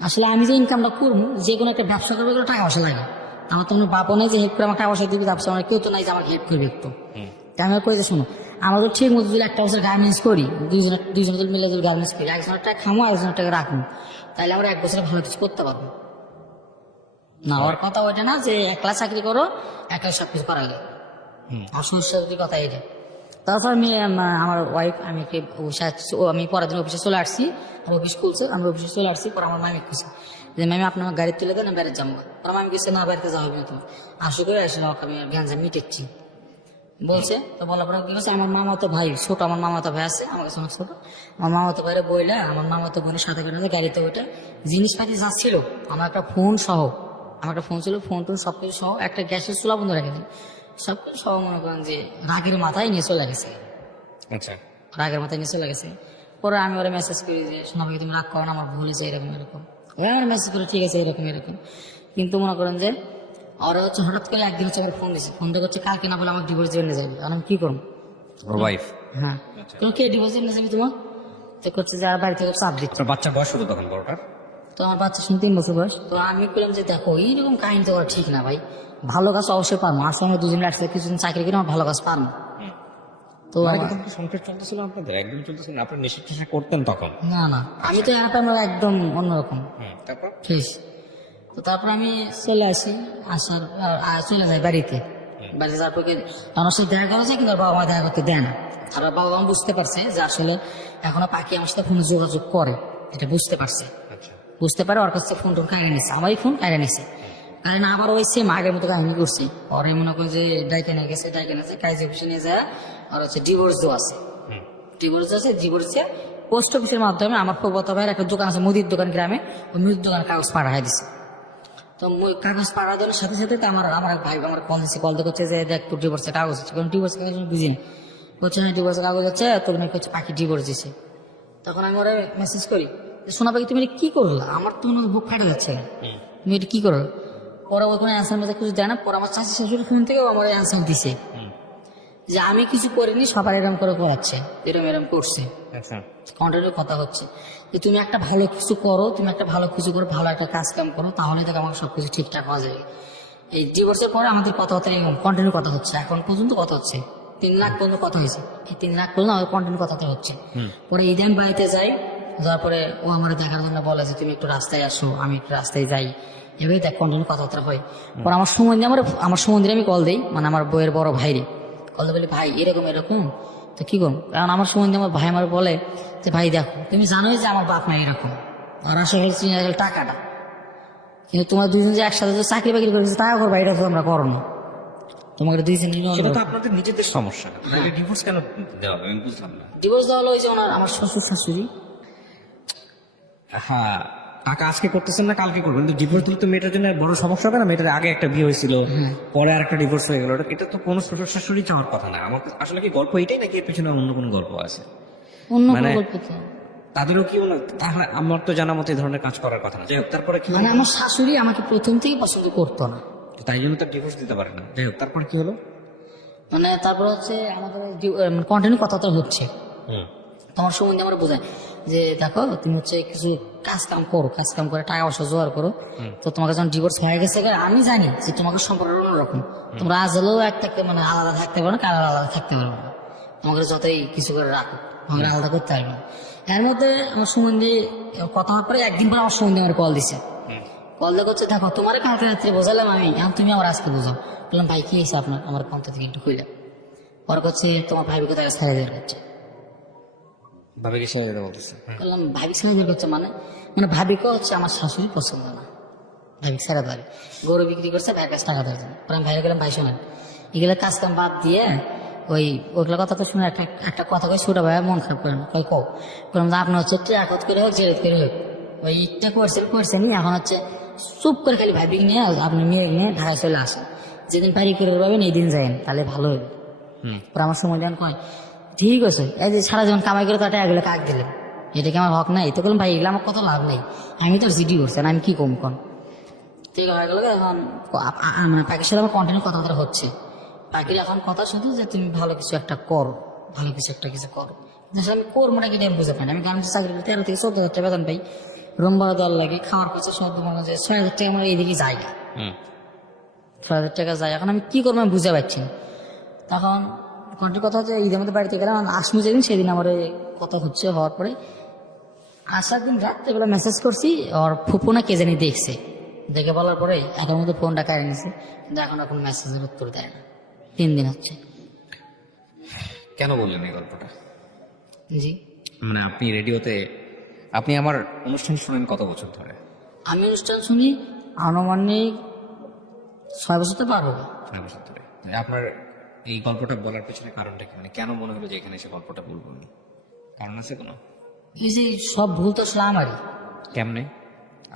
আসলে আমি যে ইনকামটা করবো, যে কোনো একটা ব্যবসা করবো, এগুলো টাকা পয়সা লাগে। আমার তো কোনো বাপও নেই যে হেল্প করে আমার টাকা পয়সা দিবি, ব্যবসা আমার কেউ তো নাই যে আমাকে হেল্প করবে একটু। তাই আমি কই যে শোনো, আমরা তো ঠিক মতো যদি একটা বছর গার্মেন্টস করি, দুইজনে যদি মিলে যদি গার্মেন্টস করি, একজনের টাকা খামো, একজনের টাকা রাখবো, তাহলে আমরা এক বছরে ভালো কিছু করতে পারবো না। ওর কথা ওইটা না যে একলা চাকরি করো, একলা সবকিছু করা লাগে। অসুস্থ কথা এটা। তারপর আমি আমার ওয়াইফ, আমি আমি পরের দিন অফিসে চলে আসছি, অফিস খুলছে, আমি অফিসে চলে আসছি। পরে আমার মামি খুঁজছে যে মামি আপনার গাড়ি তুলে দেন, আমি বেড়ে যাবো। পরে মামি কিছু না, বাড়িতে যাওয়া হবে না, তুমি আসো করে আসে না, আমি গ্যাঞ্জাম মিটেছি বলছে। তো বলার পরে কি বলছে, আমার মামা তো ভাই ছোট, আমার মামা তো ভাই আছে আমার কাছে অনেক ছোট, আমার মামা তো ভাইরে বইলে আমার মামা তো বোনের সাথে বেরোতে গাড়িতে ওইটা জিনিসপাতি যা ছিল, আমার একটা ফোন সহ, আমার একটা ফোন ছিল, ফোন টোন সবকিছু সহ, একটা গ্যাসের চুলা বন্ধ রেখেছি, সবকিছু সহ মনে করেন যে রাগের মাথায় নিয়ে চলে গেছে। আচ্ছা, রাগের মাথায় নিয়ে চলে গেছে। পরে আমি ওরা মেসেজ করি যে শোনা ভাই তুমি রাগ করো না, আমার ভুল হয়েছে এরকম এরকম। ওরা আমার মেসেজ করে ঠিক আছে এরকম এরকম। কিন্তু মনে করেন যে ওরা হচ্ছে হঠাৎ করে একদিন হচ্ছে আমার ফোন দিচ্ছে, ফোনটা করছে কালকে না বলে আমার ডিভোর্স দিয়ে নিয়ে যাবে। আর আমি কি করবো? ওর ওয়াইফ? হ্যাঁ। কোনো কে ডিভোর্স দিয়ে নিয়ে যাবি তোমার? তো করছে যে আর বাড়ি থেকে চাপ দিচ্ছে। তোর বাচ্চার বয়স হতো তখন বড়টার? তো আমার বাচ্চা শুনে 3 বছর বয়স। তো আমি বললাম যে দেখো এইরকম কাহিনী তো করা ঠিক না ভাই, ভালো কাজ অবশ্যই পারবো, আর সঙ্গে দুজনে একসাথে কিছুদিন চাকরি করে আমার ভালো কাজ পারবো। তো সংসার চলতেছিল আপনাদের, একদম চলতেছিল না? আপনি নেশা টেশা করতেন তখন? না না, আমি তো আমরা একদম অন্যরকম। তারপর ঠিক। তো তারপর আমি চলে আসি, চলে যাই বাড়িতে। বাড়িতে যাওয়ার পরে আমার সাথে দেখা করা যায়, কিন্তু ওর বাবা মা দেখা করতে দেয় না। আর ওর বাবা মা বুঝতে পারছে যে আসলে এখনো পাখি আমার সাথে ফোনে যোগাযোগ করে, এটা বুঝতে পারছে। বুঝতে পারে ওর কাছে ফোন টোন কাহিনী নিচ্ছে, আমারই ফোন কাহিনী নিচ্ছে। কারণ আবার ওই সেম আগের মতো কাহিনী করছে। ওরে মনে করে যে ডাইকে নিয়ে গেছে, কাজী অফিসে নিয়ে যায়, আর হচ্ছে ডিভোর্স আছে, ডিভোর্সে পোস্ট অফিসের মাধ্যমে আমার প্রবত ভাইয়ের একটা দোকান আছে, মুদির দোকান গ্রামে, ওই মুদির দোকানে কাগজ পাঠাই দিছে। তো কাগজ পাঠা দেওয়ার সাথে সাথে তো আমার ভাই আমার কল দিচ্ছে, কল করছে যে দেখ তোর ডিভোর্সের কাগজ আছে। কারণ ডিভোর্সের কাগজ আমি বুঝি না, বলছে না ডিভোর্সের কাগজ আছে, তো হচ্ছে পাখি ডিভোর্স দিছে। তখন আমি ওরা মেসেজ করি, শোনা পাখি তুমি এটা কি করলা, আমার তো মনে বুক ফাটে যাচ্ছে, তুমি এটা কি করো? পরে ওখানে অ্যান্সার মধ্যে কিছু দেয় না। পরে আমার চাষি শাশুড়ি ফোন থেকেও আমার অ্যান্সার দিছে যে আমি কিছু করিনি, সবার এরম করে করাচ্ছে, এরম করছে। কন্টিনিউ কথা হচ্ছে যে তুমি একটা ভালো কিছু করো, তুমি একটা ভালো কিছু করো, ভালো একটা কাজ কাম করো, তাহলে দেখো আমার সবকিছু ঠিকঠাক হওয়া যাবে। এই ডিভোর্সের পরে আমাদের কথাবার্তা কন্টিনিউ কথা হচ্ছে, এখন পর্যন্ত কথা হচ্ছে, 3 লাখ পর্যন্ত কথা হয়েছে। এই 3 লাখ পর্যন্ত আমাদের কন্টিনিউ কথাটা হচ্ছে। পরে এই দিন বাড়িতে যাই, যাওয়ার পরে ও আমার দেখার জন্য বলে যে তুমি একটু রাস্তায় আসো, আমি একটু রাস্তায় যাই, এভাবে দেখ কন্টিনিউ কথাবার্তা হয়। পরে আমার সুমন্দিরে আমি কল দিই, মানে আমার বইয়ের বড় ভাইরে কল দিয়ে বলি ভাই এরকম এরকম, তো কি করুন? কারণ আমার সুমন্দি আমার ভাই আমার বলে যে ভাই দেখো তুমি জানোই যে আমার বাপ মা এরকম, আর আসলে টাকাটা, কিন্তু তোমার দুজন যে একসাথে যে চাকরি বাকরি করেছে টাকা করবা, এটা তো আমরা করো না, তোমাকে দুইজন সেটা তো আপনাদের নিজেদের সমস্যা, ডিভোর্স কেন দেওয়া হবে আমি বুঝলাম না। ডিভোর্স দেওয়া হলো ওই যে আমার শ্বশুর শাশুড়ি। হ্যাঁ, টাকা আজকে করতেছেন না কালকে করবেন, কিন্তু ডিভোর্স দিলে তো মেয়েটার জন্য বড় সমস্যা হবে না? মেয়েটার আগে একটা বিয়ে হয়েছিল, পরে আর একটা ডিভোর্স হয়ে গেল, এটা তো কোনো শ্বশুর শাশুড়ি চাওয়ার কথা না। আমার আসলে কি গল্প এটাই, নাকি এর পেছনে অন্য কোনো গল্প আছে? অন্য মানে কোনো গল্প তো তাদেরও কি তাহলে আমার তো জানা মতো এই ধরনের কাজ করার কথা না। যাই হোক, তারপরে কি মানে আমার শাশুড়ি আমাকে প্রথম থেকে পছন্দ করতো না, তাই জন্য তার ডিভোর্স দিতে পারে না। যাই হোক, তারপরে কি হলো? মানে তারপর হচ্ছে আমাদের কন্টিনিউ কথা তো হচ্ছে। তোমার সম্বন্ধে আমরা বোঝাই যে দেখো তুমি হচ্ছে কিছু কাজ কাম করো, কাজ কাম করে টাকা পয়সা জোগাড় করো, তো তোমাকে যখন ডিভোর্স হয়ে গেছে আমি জানি যে তোমাকে সম্পর্ক অন্যরকম, তোমরা আজ হলেও একটা মানে আলাদা থাকতে পারো না, কারো আলাদা থাকতে পারবে না, তোমাকে যতই কিছু করে রাখো আমাকে আলাদা করতে পারবে না। এর মধ্যে আমার সম্বন্ধে কথা হওয়ার পরে একদিন পরে আমার সম্বন্ধে আমার কল দিছে, কল দিয়ে করছে দেখো তোমার কালকে রাত্রে বোঝালাম আমি, এখন তুমি আমার আজকে বোঝাও। বললাম ভাই কি হয়েছে আপনার, আমার কন্ত থেকে একটু খুললাম। পরে করছে তোমার ভাই কোথায় ছাড়িয়ে দেওয়ার করছে, ভাবিকে ছেড়ে দিতে বলতেছে। বললাম ভাবি ছেড়ে দেওয়ার করছে মানে মানে ভাবিকে হচ্ছে আমার শাশুড়ি পছন্দ না, ভাবি ছেড়ে দেওয়ার গরু বিক্রি করছে, ভাইয়ের কাছে টাকা দেওয়ার জন্য। পরে আমি ভাইয়ের গেলাম ভাই শোনেন এগুলো কাজ কাম বাদ দিয়ে ওইগুলো কথা তো শুনে একটা কথা কই, ছোট ভাই মন খারাপ করেন কই কও, বললাম যে আপনি হচ্ছে একত করে হোক জেরেত করে হোক ওই ইটটা করছেন এখন হচ্ছে চুপ করে খালি ভাবি নিয়ে আপনি মেয়ে নিয়ে ঢাকায় চলে আসেন, যেদিন পারি করে পাবেন এই দিন যাইন, তাহলে ভালো হবে। পরে আমার সময় দেন কয় ঠিক আছে, এই যে সারা জীবন কামাই করে তাটা এগুলো কাক দিলেন, এটা কি আমার হক নাই? তো বললাম ভাই এগুলো আমার কত লাভ নেই, আমি তো জিডি করছেন, আমি কি কম কন। ঠিক হয়ে গেল। এখন মানে পাখির সাথে আমার কন্টিনিউ কথাবার্তা হচ্ছে, পাখির এখন কথা শুধু যে তুমি ভালো কিছু একটা করো, ভালো কিছু একটা কিছু করো, আমি করবো নাকি আমি বুঝে পাই না। আমি গার্মেন্টস চাকরি করি 13 থেকে 14 হাজার টাকা বেতন পাই, রুম ভাড়া দেওয়ার লাগে, খাওয়ার খরচা সব মনে হয় 6,000 টাকা আমার এইদিকে যায় না, 6,000 টাকা যায়। এখন আমি কি করবো আমি বুঝতে পারছি না। তখন কন্টির কথা হচ্ছে ঈদের মধ্যে বাড়িতে গেলাম, আসমু যেদিন সেদিন আমার এই কথা হচ্ছে, হওয়ার পরে আসার দিন রাত্রেবেলা মেসেজ করছি, ওর ফুপু না কে জানি দেখছে, দেখে বলার পরে একের মধ্যে ফোনটা কেড়ে নিছে, কিন্তু এখন এখন মেসেজের উত্তর দেয় না, 3 দিন হচ্ছে। কেন বললেন এই গল্পটা? জি, মানে আপনি রেডিওতে, আপনি আমার অনুষ্ঠান শুনেন কত বছর ধরে? আমি অনুষ্ঠান শুনি আনুমানিক 6 বছর তো পার হবে। 6 বছর ধরে। আপনার এই গল্পটা বলার পেছনে কারণটা কি? মানে কেন মনে হলো যে এখানে এসে গল্পটা বলবো আমি? কারণ আছে কোনো? এই যে সব ভুল তো আসলে আমারই। কেমনে?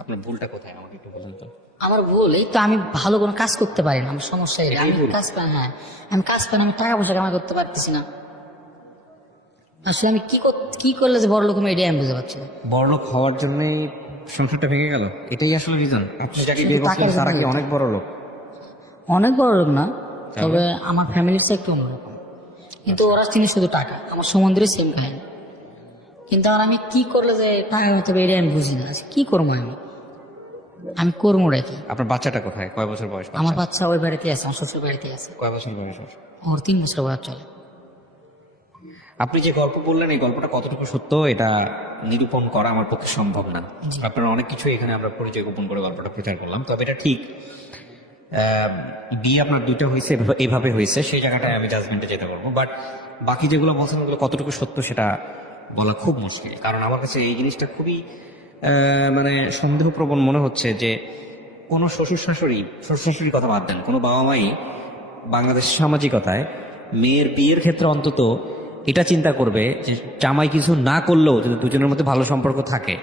আপনার ভুলটা কোথায় আমাকে একটু বলুন তো। আমার ভুল এই তো, আমি ভালো কোনো কাজ করতে পারি না, আমার সমস্যা এই। আমি কাজ পাই, হ্যাঁ আমি কাজ পাই না, আমি টাকা পয়সা কামাই করতে পারতেছি না। আসলে আমি কি করলে যে বড় লোক আমি, এটাই আমি বুঝতে পারছি না। বড়লোক হওয়ার জন্যই সংসারটা ভেঙে গেল, এটাই আসলে রিজন? আপনি যাকে বিয়ে করছিলেন তারা কি অনেক বড় লোক? অনেক বড় লোক না, তবে আমার ফ্যামিলির চেয়ে একটু অন্যরকম। কিন্তু ওরা চিনি শুধু টাকা, আমার সম্বন্ধে সেম কাহিনী। কিন্তু আর আমি কি করলে যে টাকা হতে হবে, এটাই আমি বুঝি না। আচ্ছা, কি করবো আমি করবো কি? আপনার বাচ্চাটা কোথায়? কয় বছর বয়স? আমার বাচ্চা ওই বাড়িতে আছে, আমার শ্বশুর বাড়িতে আছে। কয় বছর বয়স ওর? ওর 3 বছর বয়স চলে। আপনি যে গল্প বললেন এই গল্পটা কতটুকু সত্য এটা নিরূপণ করা আমার পক্ষে সম্ভব না। আপনার অনেক কিছু এখানে আমরা পরিচয় গোপন করে গল্পটা প্রচার করলাম, তবে এটা ঠিক বিয়ে আপনার 2টা হয়েছে, এভাবে হয়েছে, সেই জায়গাটায় আমি জাজমেন্টে যেতে পারবো। বাট বাকি যেগুলো বলছেন ওগুলো কতটুকু সত্য সেটা বলা খুব মুশকিল, কারণ আমার কাছে এই জিনিসটা খুবই মানে সন্দেহপ্রবণ মনে হচ্ছে যে কোনো শ্বশুর শাশুড়ির কথা বাদ দেন, কোনো বাবা মাই বাংলাদেশের সামাজিকতায় মেয়ের বিয়ের ক্ষেত্রে অন্তত এটা চিন্তা করবে যে জামাই কিছু না করলেও যদি দুজনের মধ্যে ভালো সম্পর্ক থাকে,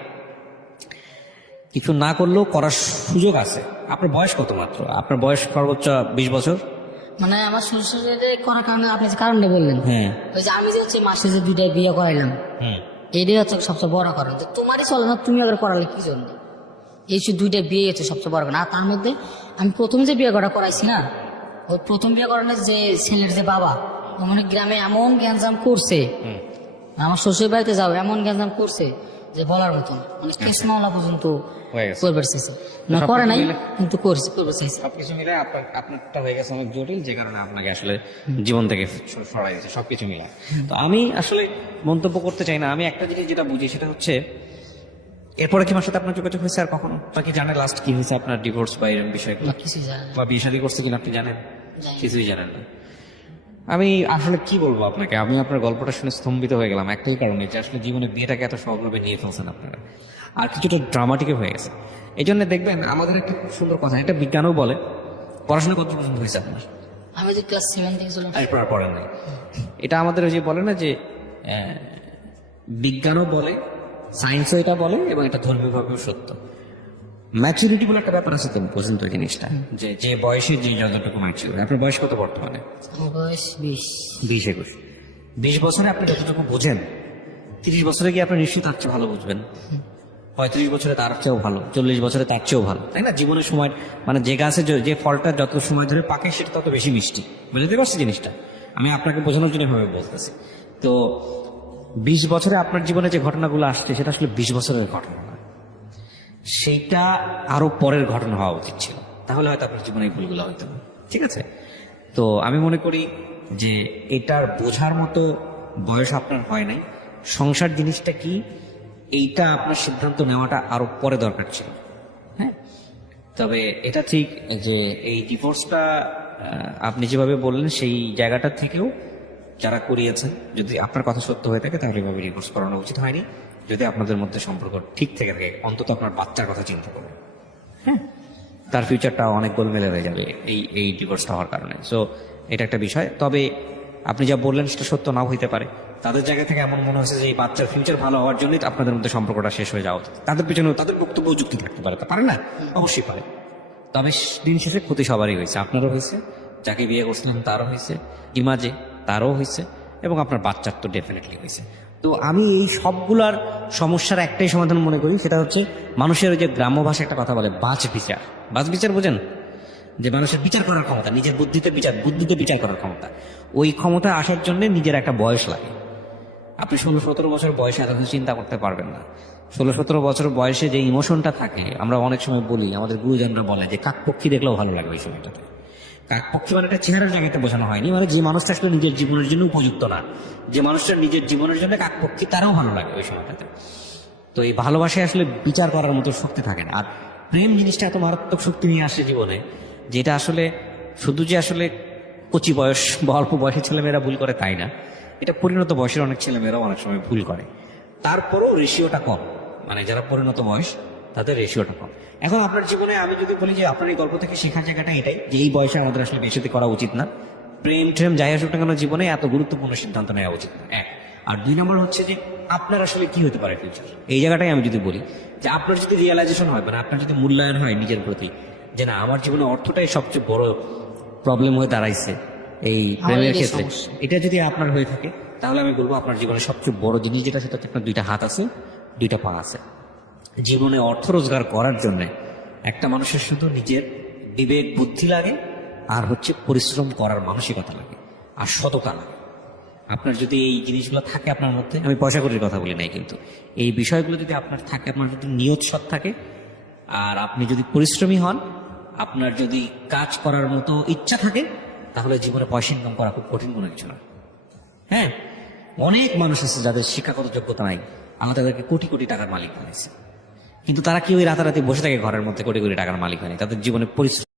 কিছু না করলেও করার সুযোগ আছে। আপনার বয়স কত মাত্র? আপনার বয়স সর্বোচ্চ 20 বছর। মানে আমার শ্বশুর করার কারণে আপনি যে কারণটা বললেন, হ্যাঁ, ওই যে আমি যে হচ্ছে মাসে যে 2টা বিয়ে করাইলাম, এটাই হচ্ছে সবচেয়ে বড় কারণ। যে তোমারই চলে না, তুমি আবার করালে কি জন্য? এই 2টা বিয়ে হচ্ছে সবচেয়ে বড় কারণ। আর তার মধ্যে আমি প্রথম যে বিয়ে করাইছি না, ওই প্রথম বিয়ে করানোর যে ছেলের যে বাবা, ও মানে গ্রামে এমন গ্যাঞ্জাম করছে, আমার শ্বশুর বাড়িতে যাও এমন গ্যাঞ্জাম করছে যে বলার মতন, মানে কেস মামলা পর্যন্ত হয়ে গেছে। করবে চাইছে না, করে নাই কিন্তু করছে, করবে চাইছে। সবকিছু মিলে আপনারটা হয়ে গেছে অনেক জটিল, যে কারণে আপনাকে আসলে জীবন থেকে সরাই দিয়েছে সবকিছু মিলে। তো আমি আসলে মন্তব্য করতে চাই না, আমি একটা জিনিস যেটা বুঝি সেটা হচ্ছে এরপরে কি আমার সাথে আপনার যোগাযোগ হয়েছে আর কখনো? তা কি জানেন লাস্ট কি হয়েছে আপনার ডিভোর্স বা এরকম বিষয়গুলো? কিছুই জানে না। বা বিয়ে শাদী করছে কিনা আপনি জানেন? জানি। কিছুই জানেন না। আমি আসলে কি বলবো আপনাকে, আমি আপনার গল্পটা শুনে স্তম্ভিত হয়ে গেলাম একটাই কারণে, যে আসলে জীবনে বিয়েটাকে এত সহজভাবে নিয়ে ফেলছেন আপনারা, আর কিছুটা ড্রামাটিক হয়ে গেছে। এই জন্য দেখবেন আমাদের একটা খুব সুন্দর কথা, এটা বিজ্ঞানও বলে। পড়াশোনা কত পর্যন্ত হয়েছে আপনার? আমি যে ক্লাস 7 থেকে চলে এরপর আর পড়েন নাই। এটা আমাদের ওই যে বলে না যে বিজ্ঞানও বলে, সায়েন্সও এটা বলে, এবং এটা ধর্মীয়ভাবেও সত্য। ম্যাচুরিটি বলে একটা ব্যাপার আছে, তুমি বোঝেন তো এই জিনিসটা, যে যে বয়সে যে যতটুকু ম্যাচুর। আপনার বয়স কত বর্তমানে? আমার বয়স 20। 20-21। 20 বছরে আপনি যতটুকু বোঝেন, 30 বছরে গিয়ে আপনি নিশ্চয়ই তার চেয়ে ভালো বুঝবেন। 35 বছরে তার চেয়েও ভালো, 40 বছরে তার চেয়েও ভালো, তাই না? জীবনের সময় মানে যে গাছে যে ফলটা যত সময় ধরে পাকে সেটা তত বেশি মিষ্টি। বুঝতে পারছি জিনিসটা? আমি আপনাকে বোঝানোর জন্য এভাবে বলতেছি। তো 20 বছরে আপনার জীবনে যে ঘটনাগুলো আসছে সেটা আসলে 20 বছরের ঘটনা না, সেইটা আরো পরের ঘটনা হওয়া উচিত ছিল, তাহলে হয়তো আপনার জীবনে এই ভুলগুলো হইতো না। ঠিক আছে? তো আমি মনে করি যে এটার বোঝার মতো বয়স আপনার হয় নাই। সংসার জিনিসটা কি এইটা আপনার সিদ্ধান্ত নেওয়াটা আরো পরে দরকার ছিল। হ্যাঁ, তবে এটা ঠিক যে এই ডিভোর্সটা আপনি যেভাবে বললেন সেই জায়গাটা থেকেও যারা করিয়েছেন, যদি আপনার কথা সত্য হয়ে থাকে তাহলে এভাবে ডিভোর্স করানো উচিত হয়নি। যদি আপনাদের মধ্যে সম্পর্ক ঠিক থেকে থাকে, অন্তত আপনার বাচ্চার কথা চিন্তা করুন। হ্যাঁ, তার ফিউচারটা অনেক গোলমেলে হয়ে যাবে এই ডিভোর্সটা হওয়ার কারণে। সো এটা একটা বিষয়। তবে আপনি যা বললেন সেটা সত্য নাও হইতে পারে। তাদের জায়গা থেকে এমন মনে হয়েছে যে এই বাচ্চার ফিউচার ভালো হওয়ার জন্যই আপনাদের মধ্যে সম্পর্কটা শেষ হয়ে যাওয়া উচিত। তাদের পিছনে তাদের বক্তব্য যুক্তি থাকতে পারে, তা পারে না? অবশ্যই পারে। তবে দিন শেষে ক্ষতি সবারই হয়েছে, আপনারও হয়েছে, যাকে বিয়ে করছিলেন তারও হয়েছে, ইমাজে তারও হয়েছে, এবং আপনার বাচ্চার তো ডেফিনেটলি হয়েছে। তো আমি এই সবগুলার সমস্যার একটাই সমাধান মনে করি, সেটা হচ্ছে মানুষের ওই যে গ্রাম্য ভাষায় একটা কথা বলে বাছ বিচার। বাছ বিচার বোঝেন? যে মানুষের বিচার করার ক্ষমতা, নিজের বুদ্ধিতে বিচার করার ক্ষমতা, ওই ক্ষমতা আসার জন্য নিজের একটা বয়স লাগে। আপনি 16-17 বছর বয়সে এত কিছু চিন্তা করতে পারবেন না। 16-17 বছর বয়সে যে ইমোশনটা থাকে, আমরা অনেক সময় বলি, আমাদের গুরুজনরা বলে যে কাকপক্ষী দেখলেও ভালো লাগে ওই সময়টাতে। কাকপক্ষী মানে একটা চেহারার জায়গাতে বোঝানো হয়নি, মানে যে মানুষটা আসলে নিজের জীবনের জন্য উপযুক্ত না, যে মানুষটা নিজের জীবনের জন্য কাকপক্ষী, তারাও ভালো লাগে ওই সময়টাতে। তো এই ভালোবাসায় আসলে বিচার করার মতো শক্তি থাকে না। আর প্রেম জিনিসটা এত মারাত্মক শক্তি নিয়ে আসে জীবনে, যেটা আসলে শুধু যে আসলে কচি বয়স বা অল্প বয়সের ছেলেমেয়েরা ভুল করে তাই না, এটা পরিণত বয়সের অনেক ছেলেমেয়েরাও অনেক সময় ভুল করে। তারপরেও রেশিওটা কম, মানে যারা পরিণত বয়স তাদের রেশিওটা কম। এখন আপনার জীবনে আমি যদি বলি যে আপনার এই গল্প থেকে শেখার জায়গাটা এটাই, যে এই বয়সে আমাদের আসলে বেশিতে করা উচিত না, প্রেম ট্রেম যাই আসুক না কেন জীবনে এত গুরুত্বপূর্ণ সিদ্ধান্ত নেওয়া উচিত না, এক। আর 2 নম্বর হচ্ছে যে আপনার আসলে কি হতে পারে ফিউচার, এই জায়গাটাই আমি যদি বলি যে আপনার যদি রিয়েলাইজেশন হয়, মানে আপনার যদি মূল্যায়ন হয় নিজের প্রতি, যে না আমার জীবনে অর্থটাই সবচেয়ে বড় প্রবলেম হয়ে দাঁড়াইছে এই প্রেমের এটাই ক্ষেত্রে, সমস্যা। এটা যদি আপনার হয়ে থাকে, তাহলে আমি বলবো আপনার জীবনে সবচেয়ে বড় জিনিস যেটা, সেটা হচ্ছে আপনার 2টা হাত আছে, 2টা পা আছে। জীবনে অর্থ রোজগার করার জন্য একটা মানুষের শুধু নিজের বিবেক বুদ্ধি লাগে, আর হচ্ছে পরিশ্রম করার মানসিকতা লাগে, আর সততা লাগে। আপনার যদি এই জিনিসগুলো থাকে আপনার মধ্যে, আমি পয়সা করির কথা বলি নাই, কিন্তু এই বিষয়গুলো যদি আপনার থাকে, আপনার যদি নিয়ত সৎ থাকে, আর আপনি যদি পরিশ্রমী হন, আপনার যদি কাজ করার মতো ইচ্ছা থাকে, তাহলে জীবনে পয়সা ইনকাম করা খুব কঠিন কোনো কিছু না। হ্যাঁ, অনেক মানুষ আছে যাদের শিক্ষাগত যোগ্যতা নাই, আল্লাহ তাদেরকে কোটি কোটি টাকার মালিক বানাইছে, কিন্তু তারা কি ওই রাতারাতি বসে থাকে ঘরের মধ্যে কোটি কোটি টাকার মালিক হয়নি? তাদের জীবনে পরিশ্রম